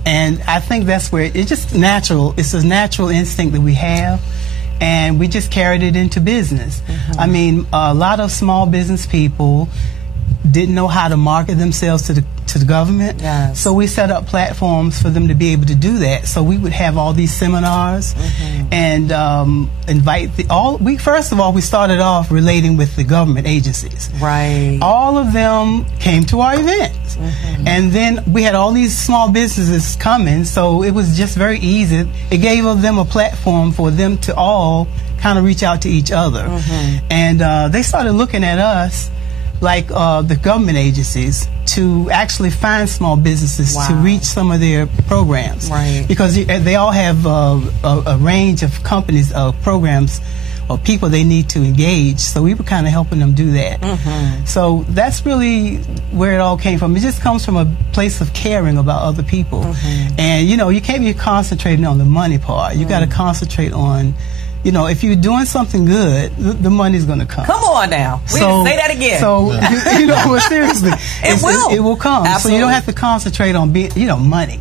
and I think that's where it's just natural. It's a natural instinct that we have, and we just carried it into business. I mean, a lot of small business people didn't know how to market themselves to the government. So we set up platforms for them to be able to do that. So we would have all these seminars and invite first of all, we started off relating with the government agencies. Right. All of them came to our events. And then we had all these small businesses coming, so it was just very easy. It gave them a platform for them to all kind of reach out to each other. And they started looking at us like the government agencies to actually find small businesses to reach some of their programs. Because they all have a range of companies, programs, or people they need to engage. So we were kind of helping them do that. So that's really where it all came from. It just comes from a place of caring about other people. And, you know, you can't be concentrating on the money part. You got to concentrate on, you know, if you're doing something good, the money's going to come. Come on now. We didn't say that again. So, you know, well, seriously. It will come. Absolutely. So you don't have to concentrate on, money.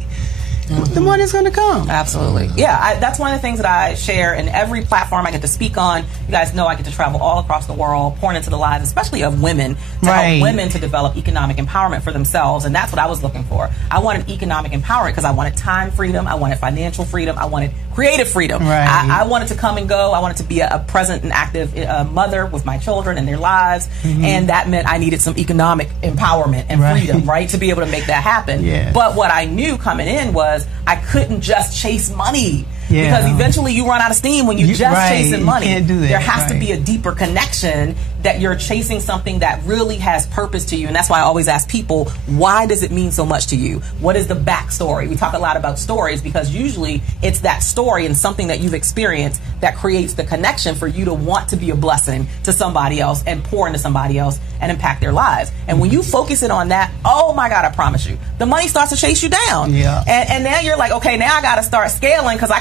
The money's going to come. Absolutely. Yeah, that's one of the things that I share in every platform I get to speak on. You guys know I get to travel all across the world, pouring into the lives, especially of women, to help women to develop economic empowerment for themselves. And that's what I was looking for. I wanted economic empowerment because I wanted time freedom, I wanted financial freedom, I wanted creative freedom. I wanted to come and go. I wanted to be a present and active mother with my children and their lives. And that meant I needed some economic empowerment and freedom, right, to be able to make that happen. But what I knew coming in was I couldn't just chase money. Because eventually you run out of steam when you're just chasing money. You can't do that. There has to be a deeper connection that you're chasing something that really has purpose to you. And that's why I always ask people, why does it mean so much to you? What is the backstory? We talk a lot about stories because usually it's that story and something that you've experienced that creates the connection for you to want to be a blessing to somebody else and pour into somebody else and impact their lives. And when you focus in on that, oh my God, I promise you, the money starts to chase you down. And now you're like, okay, now I got to start scaling because I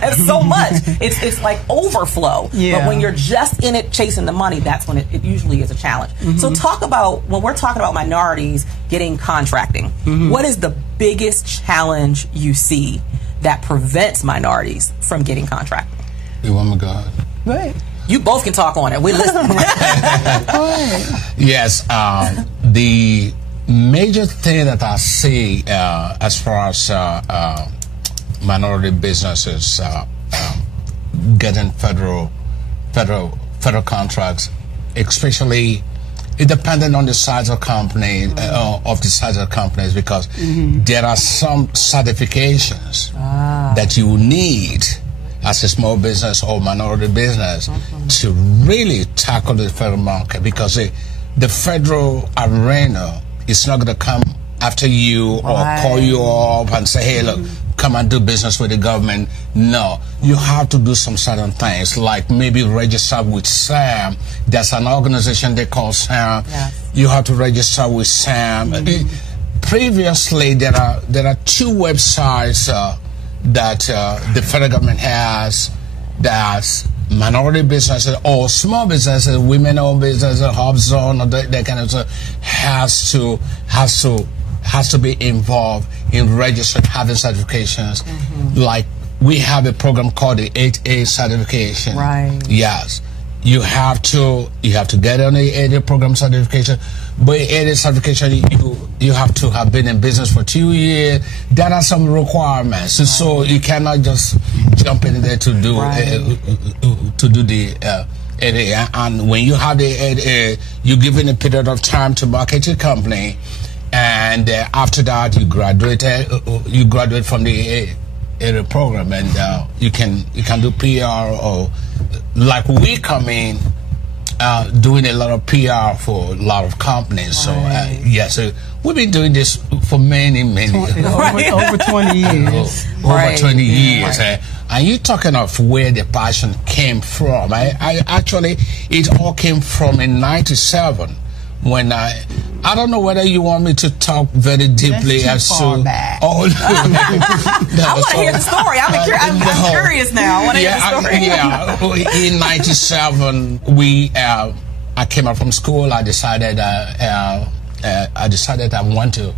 have so much. It's like overflow. But when you're just in it chasing the money, that's when it usually is a challenge. So talk about, when we're talking about minorities getting contracting, what is the biggest challenge you see that prevents minorities from getting contracting? You want me to go ahead? Go ahead. You both can talk on it. We're listening. Yes, the major thing that I see as far as minority businesses getting federal contracts, especially it depending on the size of company companies, because there are some certifications that you need as a small business or minority business to really tackle the federal market, because the federal arena is not going to come after you or call you up and say, hey, look, come and do business with the government. No, you have to do some certain things, like maybe register with SAM. There's an organization they call SAM. You have to register with SAM. Previously, there are two websites that the federal government has, that's minority businesses or small businesses, women-owned businesses, Hub Zone, or that kind of stuff, has to be involved in registering, having certifications. Like we have a program called the 8A certification. Yes, you have to get on the 8A program certification. But 8A certification, you have to have been in business for 2 years. There are some requirements, so you cannot just jump in there to do the 8A. And when you have the 8A, you're given a period of time to market your company. and after that you graduate from the area program, and you can do PR, or like we come in doing a lot of PR for a lot of companies. Right. So yes, we've been doing this for many over 20 years. Over 20 years. Right. And you're talking of where the passion came from. I actually, it all came from in '97 when I don't know whether you want me to talk very deeply as to. Back. Oh, I want to hear the story. I'm curious now. I want to hear the story. In '97, I came out from school. I decided I want to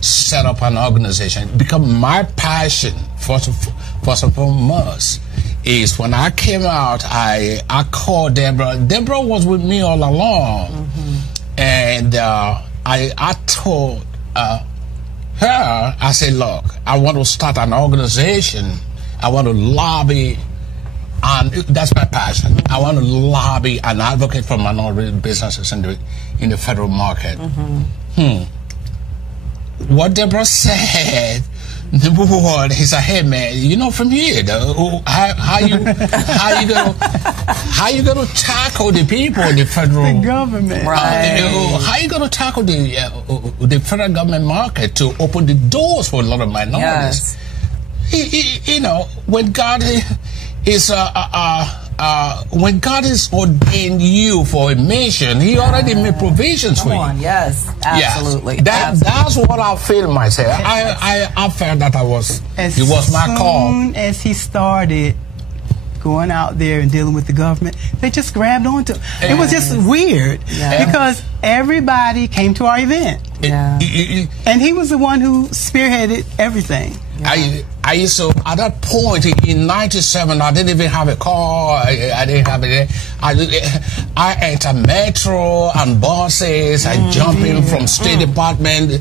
set up an organization, because my passion, first and foremost, is when I came out, I called Deborah. Deborah was with me all along, and I told her, I said, look, I want to start an organization. I want to lobby, and that's my passion. I want to lobby and advocate for minority businesses in the federal market. What Deborah said, number one, he said, "Hey man, you know, from here, though, how you gonna tackle the people in the federal government? Right? How you gonna tackle the federal government market to open the doors for a lot of minorities? Yes. You know, when God is ordained you for a mission, He already made provisions for you. Yes, absolutely. Yes. That's what I feel myself. I felt that it was my call. As soon as he started going out there and dealing with the government, they just grabbed onto it. It was just weird because everybody came to our event. And he was the one who spearheaded everything. I used to, at that point in '97, I didn't even have a car. I didn't have it. I entered metro and buses. I jumped in from State Department,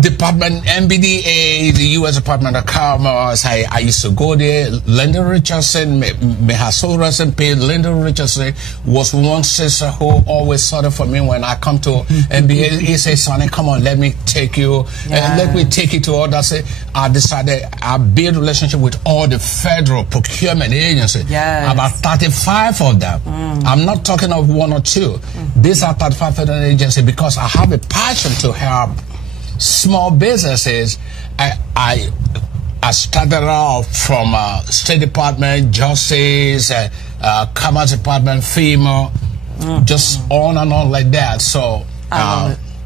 Department MBDA, the U.S. Department of Commerce. I used to go there. Linda Richardson, may her soul rest in peace. Linda Richardson was one sister who always sorted for me when I come to MBA. He said, "Sonny, come on, let me take you. Let me take you to others." I decided I build a relationship with all the federal procurement agencies. About 35 of them. I'm not talking of one or two. These are 35 federal agencies because I have a passion to help small businesses. I started off from State Department, Justice, Commerce Department, FEMA, just on and on like that. So,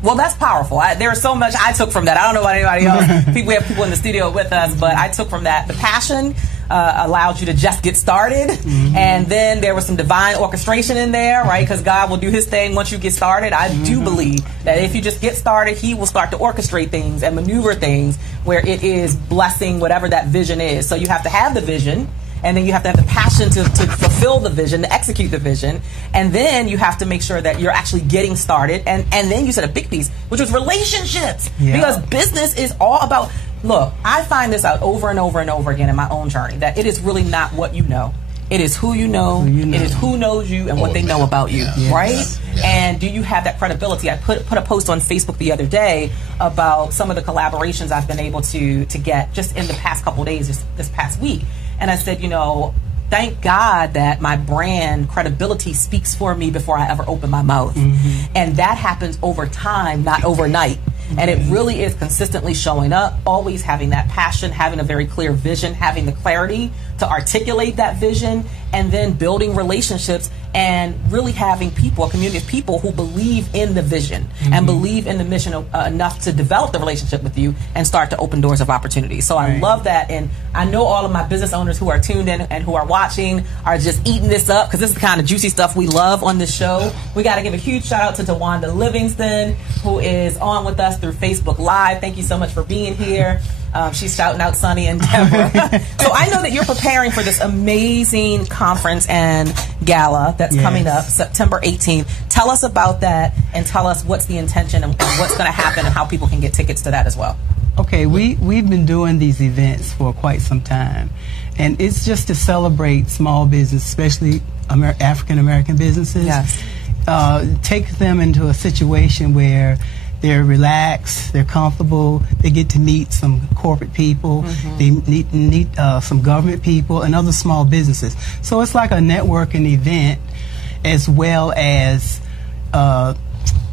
well, that's powerful. There's so much I took from that. I don't know about anybody else. We have people in the studio with us, but I took from that the passion allowed you to just get started, and then there was some divine orchestration in there, right? Because God will do His thing once you get started. I do believe that if you just get started, He will start to orchestrate things and maneuver things where it is blessing whatever that vision is. So you have to have the vision, and then you have to have the passion to fulfill the vision, to execute the vision, and then you have to make sure that you're actually getting started. And then you said a big piece, which was relationships, because business is all about. Look, I find this out over and over and over again in my own journey, that it is really not what you know. It is who you know. It is who knows you and what they know about you, right? And do you have that credibility? I put a post on Facebook the other day about some of the collaborations I've been able to get just in the past couple of days, this past week. And I said, you know, thank God that my brand credibility speaks for me before I ever open my mouth. And that happens over time, not overnight. And it really is consistently showing up, always having that passion, having a very clear vision, having the clarity to articulate that vision, and then building relationships and really having people, a community of people who believe in the vision and believe in the mission enough to develop the relationship with you and start to open doors of opportunity. So I love that. And I know all of my business owners who are tuned in and who are watching are just eating this up, because this is the kind of juicy stuff we love on this show. We got to give a huge shout out to Tawanda Livingston, who is on with us through Facebook Live. Thank you so much for being here. She's shouting out Sonny and Deborah. So I know that you're preparing for this amazing conference and gala that's coming up September 18th. Tell us about that, and tell us what's the intention and what's going to happen and how people can get tickets to that as well. Okay, we've been doing these events for quite some time, and it's just to celebrate small business, especially African American businesses. take them into a situation where they're relaxed, they're comfortable, they get to meet some corporate people, they meet some government people and other small businesses. So it's like a networking event, as well as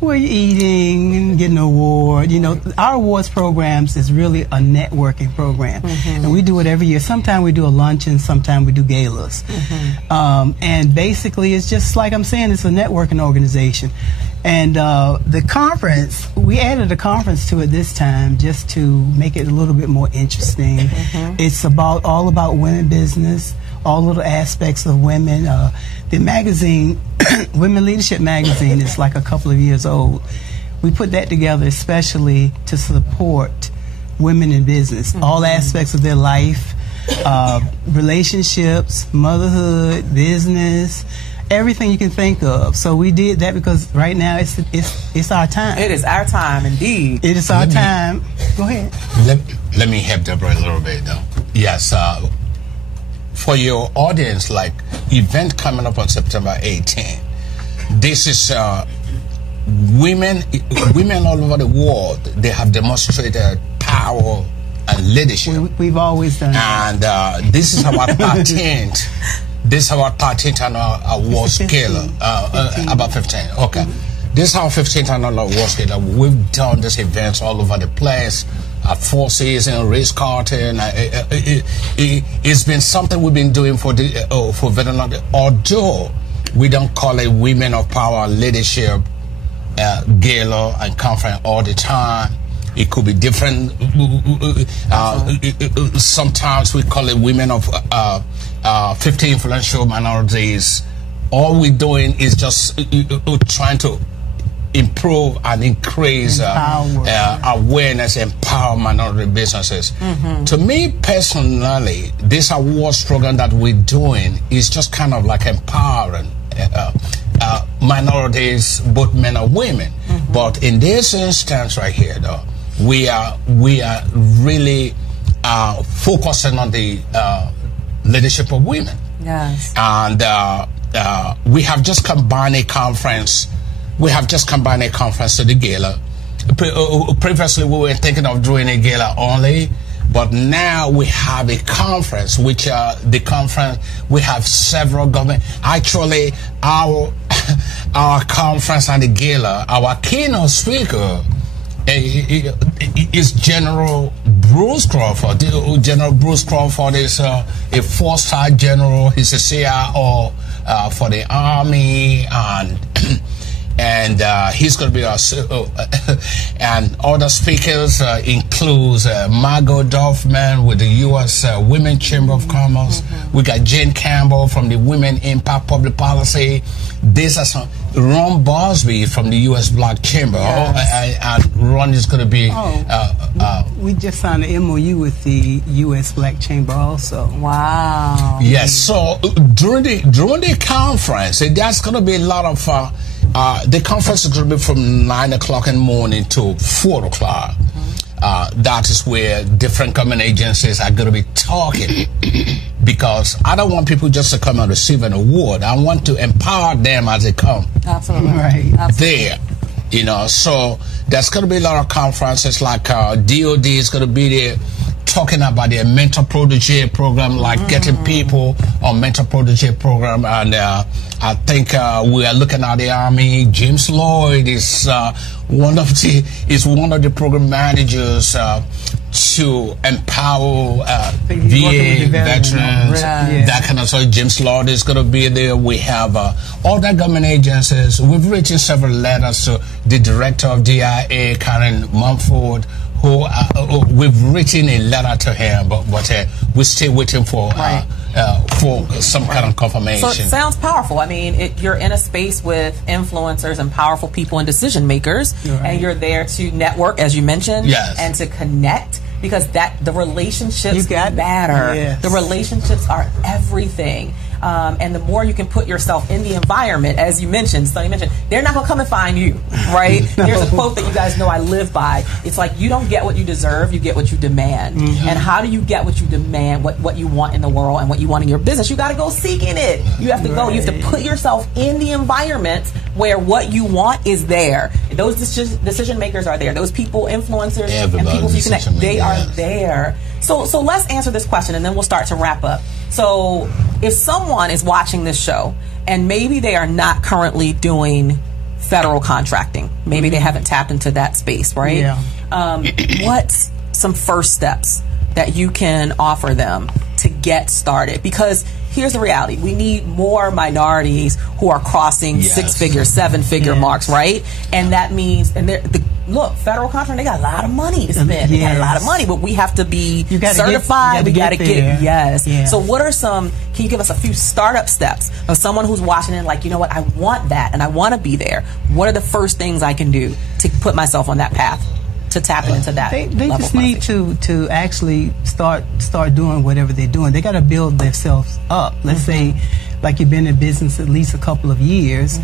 where you're eating and getting an award. You know, our awards programs is really a networking program, and we do it every year. Sometimes we do a luncheon, sometimes we do galas, and basically it's just like I'm saying, it's a networking organization. And the conference, we added a conference to it this time just to make it a little bit more interesting. It's all about women business, all little aspects of women. The magazine, Women Leadership Magazine, is like a couple of years old. We put that together especially to support women in business, all aspects of their life, relationships, motherhood, business, everything you can think of. So we did that because right now it's our time. It is our time, indeed. It is our time. Go ahead. Let me help Deborah a little bit, though. Yes, for your audience, like event coming up on September 18th, this is women all over the world. They have demonstrated power and leadership. We've always done that. And this is our 13th. This is our 13th annual awards gala. About 15. Okay. This is our 15th annual awards gala. We've done these events all over the place. At Four Seasons, Ritz-Carlton. It's been something we've been doing for very long. Although we don't call it Women of Power Leadership gala and conference all the time. It could be different. Sometimes we call it Women of 50 Influential Minorities. All we're doing is just trying to improve and increase awareness, empower minority businesses. To me personally, this awards program that we're doing is just kind of like empowering minorities, both men and women. But in this instance right here, though, we are really focusing on the leadership of women. Yes. And we have just combined a conference. We have just combined a conference to the gala. Previously, we were thinking of doing a gala only, but now we have a conference, which the conference, we have several government. Actually, our conference and the gala, our keynote speaker is General Bruce Crawford. General Bruce Crawford is a 4-star general. He's a CIO for the Army, and he's going to be our and other speakers includes Margot Dorfman with the U.S. Women Chamber of Commerce. We got Jane Campbell from the Women Impact Public Policy. These are some. Ron Bosby from the U.S. Black Chamber. Yes. And Ron is going to be. We just signed an MOU with the U.S. Black Chamber also. Wow. Yes. So during the conference, there's going to be a lot of. The conference is going to be from 9 o'clock in the morning to 4 o'clock. That is where different government agencies are going to be talking, because I don't want people just to come and receive an award. I want to empower them as they come. Absolutely. Right. Absolutely. There. You know, so there's going to be a lot of conferences, like DOD is going to be there talking about their mentor protege program, like getting people on mentor protege program. And I think we are looking at the Army. James Lloyd is one of the program managers to empower VA veterans, that kind of stuff. James Lloyd is going to be there. We have all the government agencies. We've written several letters to the director of DIA, Karen Mumford, who we've written a letter to him, but we're still waiting for some kind of confirmation. So it sounds powerful. I mean, you're in a space with influencers and powerful people and decision makers, and you're there to network, as you mentioned, and to connect. Because the relationships matter. Yes. The relationships are everything. And the more you can put yourself in the environment, as you mentioned, so you mentioned, they're not going to come and find you, right? No. There's a quote that you guys know I live by. It's like, you don't get what you deserve, you get what you demand. And how do you get what you demand, what you want in the world and what you want in your business? You got to go seeking it. You have to go. You have to put yourself in the environment where what you want is there. Those decision makers are there. Those people, influencers, and people you connect, they are there. So let's answer this question, and then we'll start to wrap up. So if someone is watching this show and maybe they are not currently doing federal contracting, maybe they haven't tapped into that space, right? Yeah. What's some first steps that you can offer them to get started? Because here's the reality. We need more minorities who are crossing 6-figure, 7-figure marks, right? And that means, look, federal contract, they got a lot of money to spend. They got a lot of money, but we have to be certified. We got to get, So what are can you give us a few startup steps of someone who's watching and like, you know what, I want that and I want to be there. What are the first things I can do to put myself on that path to tap into that? They just need to actually start doing whatever they're doing. They got to build themselves up. Let's say, like you've been in business at least a couple of years,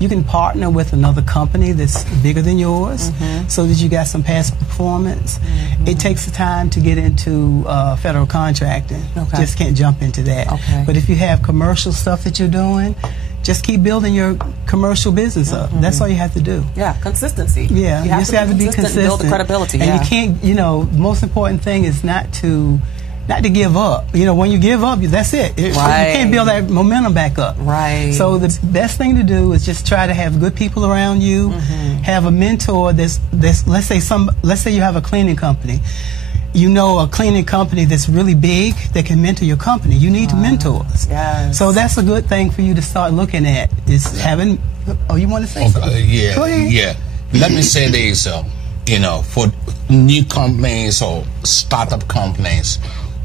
you can partner with another company that's bigger than yours, so that you got some past performance. It takes time to get into federal contracting. Just can't jump into that. But if you have commercial stuff that you're doing, just keep building your commercial business up. That's all you have to do. Yeah, consistency. Yeah, you just have to be consistent. And build the credibility. And you can't, most important thing is not to give up. When you give up, that's it. You can't build that momentum back up. So the best thing to do is just try to have good people around you. Have a mentor that's let's say you have a cleaning company. A cleaning company that's really big that can mentor your company. You need mentors. So that's a good thing for you to start looking at, is having. Oh, you want to say something? Go ahead. Let me say this. For new companies or startup companies,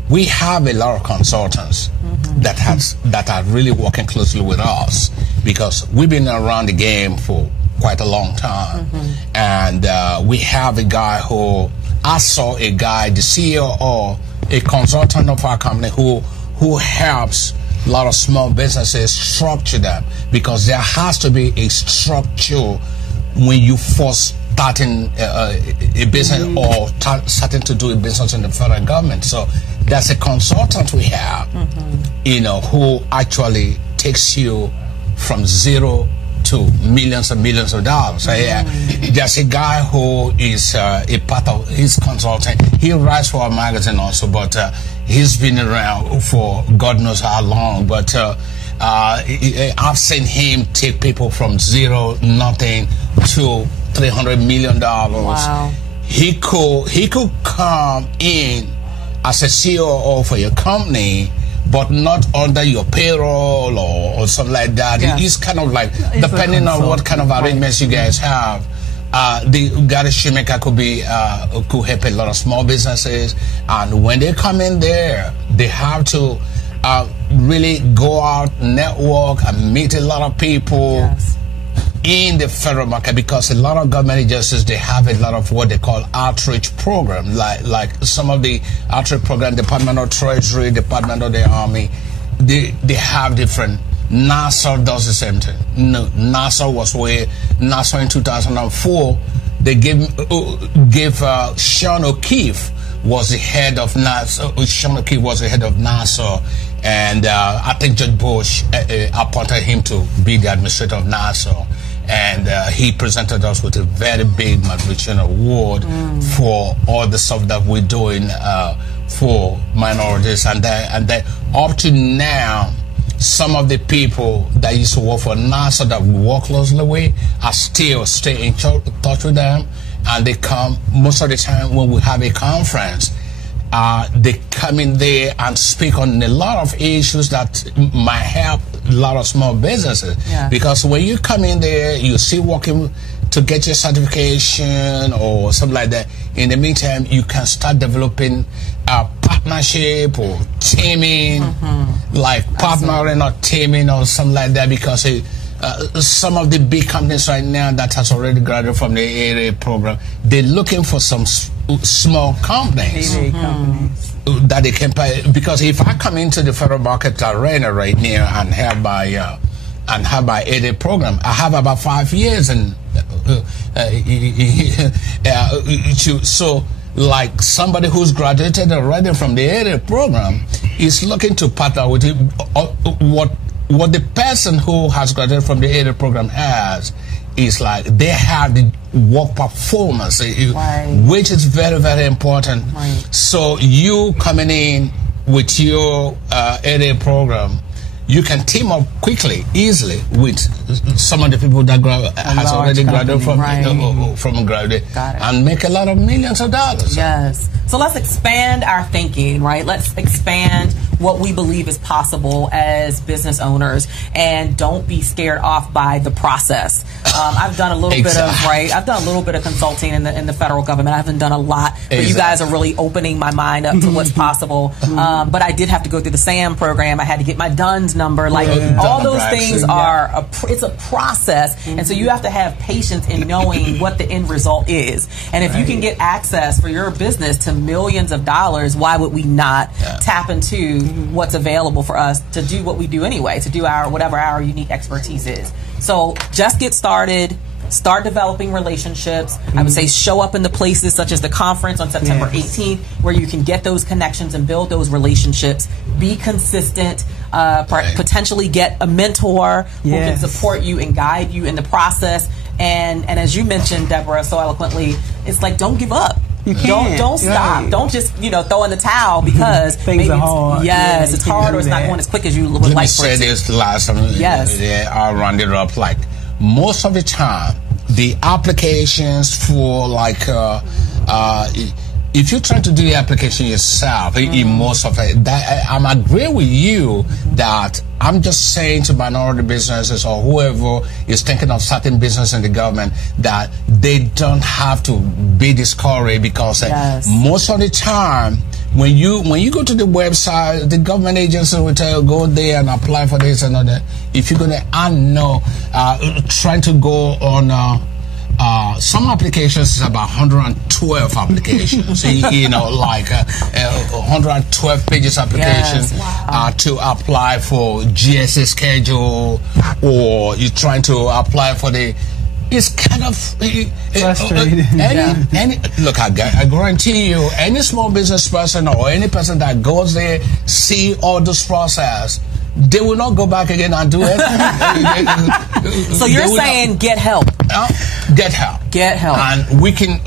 we have a lot of consultants that are really working closely with us, because we've been around the game for quite a long time, and we have a guy who. I saw a guy, the CEO or a consultant of our company, who helps a lot of small businesses structure them, because there has to be a structure when you first starting a business or starting to do a business in the federal government. So there's a consultant we have, who actually takes you from zero to millions and millions of dollars. There's a guy who is a part of his consulting. He writes for our magazine also, but he's been around for God knows how long. But I've seen him take people from nothing to $300 million. Wow. He could come in as a CEO for your company, but not under your payroll or something like that. It's kind of like, depending on what kind of arrangements you guys have, the Gary Shoemaker could help a lot of small businesses. And when they come in there, they have to really go out, network, and meet a lot of people in the federal market, because a lot of government agencies, they have a lot of what they call outreach programs, like some of the outreach programs, Department of Treasury, Department of the Army, they have different. NASA does the same thing. NASA in 2004, they gave Sean O'Keefe was the head of NASA. Sean O'Keefe was the head of NASA, and I think Judge Bush appointed him to be the administrator of NASA. And he presented us with a very big Mathematician Award for all the stuff that we're doing for minorities. And then up to now, some of the people that used to work for NASA that we work closely with are still stay in touch with them. And they come most of the time when we have a conference. They come in there and speak on a lot of issues that might help a lot of small businesses. Because when you come in there, you're still working to get your certification or something like that. In the meantime, you can start developing a partnership or teaming, like partnering or teaming or something like that, because some of the big companies right now that has already graduated from the AA program, they're looking for some small companies. That they can pay, because if I come into the federal market arena right now and have my 80 program, I have about 5 years, and so like somebody who's graduated already from the 80 program is looking to partner with it, what the person who has graduated from the 80 program has is like they have the work performance, which is very, very important. So you coming in with your 80 program, you can team up quickly, easily with some of the people that has already graduated from graduate and make a lot of millions of dollars. Yes. So let's expand our thinking, right? Let's expand what we believe is possible as business owners, and don't be scared off by the process. I've done a little bit of I've done a little bit of consulting in the federal government. I haven't done a lot, but you guys are really opening my mind up to what's possible. But I did have to go through the SAM program. I had to get my DUNS number. Like all those things are it's a process, and so you have to have patience in knowing what the end result is. And if you can get access for your business to millions of dollars, why would we not tap into what's available for us to do what we do anyway, to do whatever our unique expertise is. So just get started. Start developing relationships. I would say show up in the places such as the conference on September 18th, where you can get those connections and build those relationships. Be consistent. Potentially get a mentor who can support you and guide you in the process. And as you mentioned, Deborah, so eloquently, it's like, don't give up. Don't stop. Don't just throw in the towel because things are hard. Yes, it's hard, or it's not going as quick as you would like. Let me say this last time. I'll round it up. Like most of the time, the applications for if you're trying to do the application yourself, in most of it, I'm agreeing with you that I'm just saying to minority businesses or whoever is thinking of starting business in the government that they don't have to be discouraged, because most of the time when you go to the website, the government agency will tell you go there and apply for this and that. If you're gonna trying to go on some applications is about 112 applications, 112 pages applications to apply for GSA schedule, or you're trying to apply for it's kind of frustrating. Look, I guarantee you, any small business person or any person that goes there, see all this process, they will not go back again and do it. So you're saying get help. Get help. Get help. And we can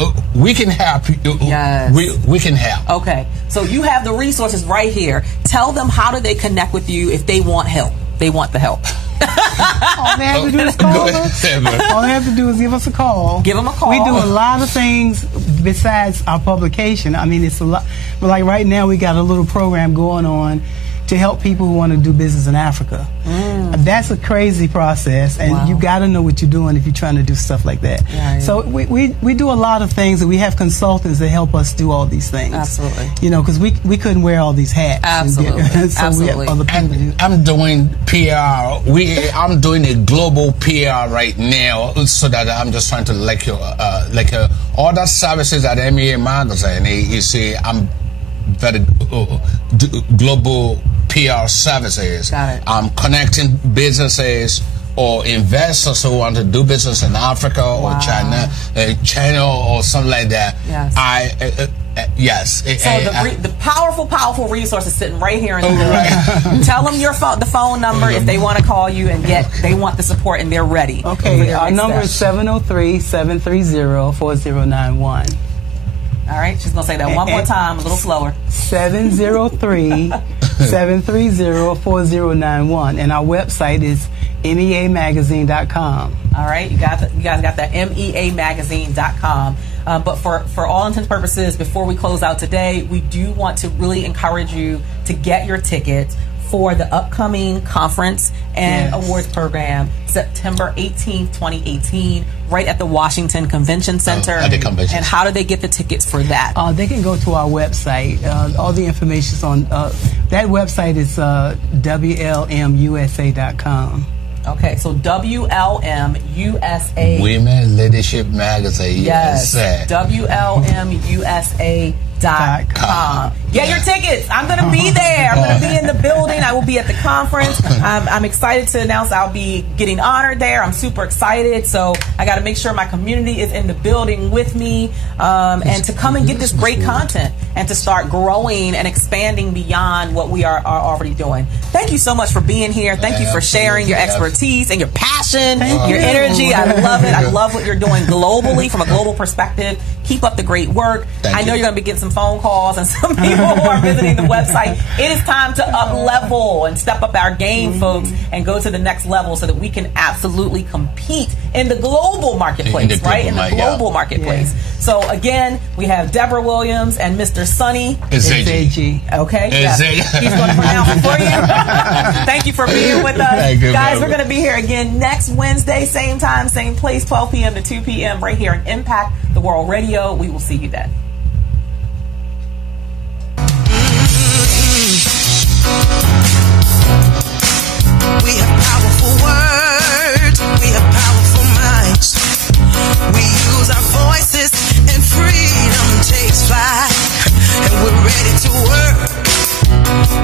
help you. Yes. We can help. Okay. So you have the resources right here. Tell them, how do they connect with you if they want help? They want the help. All they have to do is call us. All they have to do is give us a call. Give them a call. We do a lot of things besides our publication. I mean, it's a lot. But like right now, we got a little program going on to help people who want to do business in Africa. That's a crazy process, and you got to know what you're doing if you're trying to do stuff like that. So we do a lot of things, and we have consultants that help us do all these things. Absolutely. Because we couldn't wear all these hats. Absolutely. So we have other people to do. I'm doing PR. I'm doing a global PR right now, so that I'm just trying to other services at MEA Magazine. You see, I'm very global PR services. Got it. I'm connecting businesses or investors who want to do business in Africa or China or something like that. Yes. So the powerful resource is sitting right here in the room. Tell them the phone number if they want to call you and they want the support and they're ready. Okay, our number is 703-730-4091. All right, she's going to say that one more time, a little slower. 703-730-4091. And our website is meamagazine.com. All right, you guys got that, meamagazine.com. But for all intents and purposes, before we close out today, we do want to really encourage you to get your tickets for the upcoming conference and awards program, September 18th, 2018, right at the Washington Convention Center. At the convention. And how do they get the tickets for that? They can go to our website. All the information is on that website is WLMUSA.com. Okay, so WLMUSA. Women Leadership Magazine. Yes. WLMUSA.com. Get your tickets. I'm going to be there. I'm going to be in the building. I will be at the conference. I'm excited to announce I'll be getting honored there. I'm super excited. So I got to make sure my community is in the building with me and to come and get this great content and to start growing and expanding beyond what we are already doing. Thank you so much for being here. Thank you for sharing your expertise and your passion, your energy. I love it. I love what you're doing globally from a global perspective. Keep up the great work. I know you're going to be getting some phone calls and some people who are visiting the website. It is time to up level and step up our game, folks, and go to the next level so that we can absolutely compete in the global marketplace, in the global marketplace. So again, we have Deborah Williams and Mr. Sonny Ezeji. Okay, he's going to pronounce it for you. Thank you for being with us, guys. We're going to be here again next Wednesday, same time, same place, 12 p.m. to 2 p.m. right here on Impact the World Radio. We will see you then. We have powerful words, we have powerful minds. We use our voices and freedom takes flight. And we're ready to work,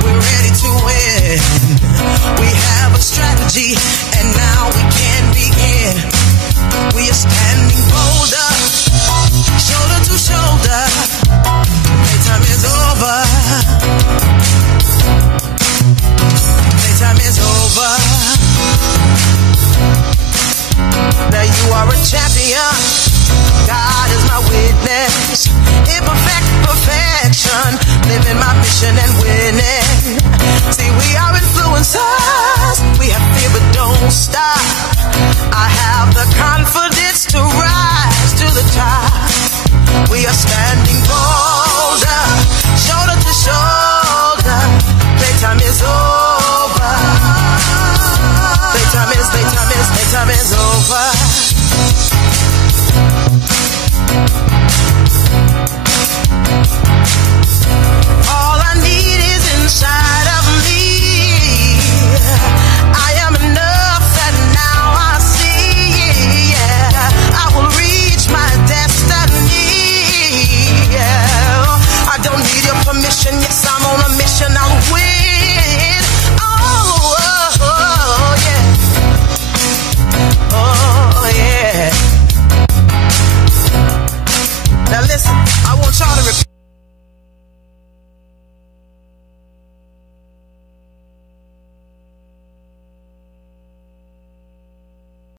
we're ready to win. We have a strategy and now we can begin. We are standing bolder, shoulder to shoulder. Playtime is over. Playtime is over. Now you are a champion. God is my witness. Imperfect perfection. Living my mission and winning. See, we are influencers. We have fear but don't stop. I have the confidence to rise to the top. We are standing bold.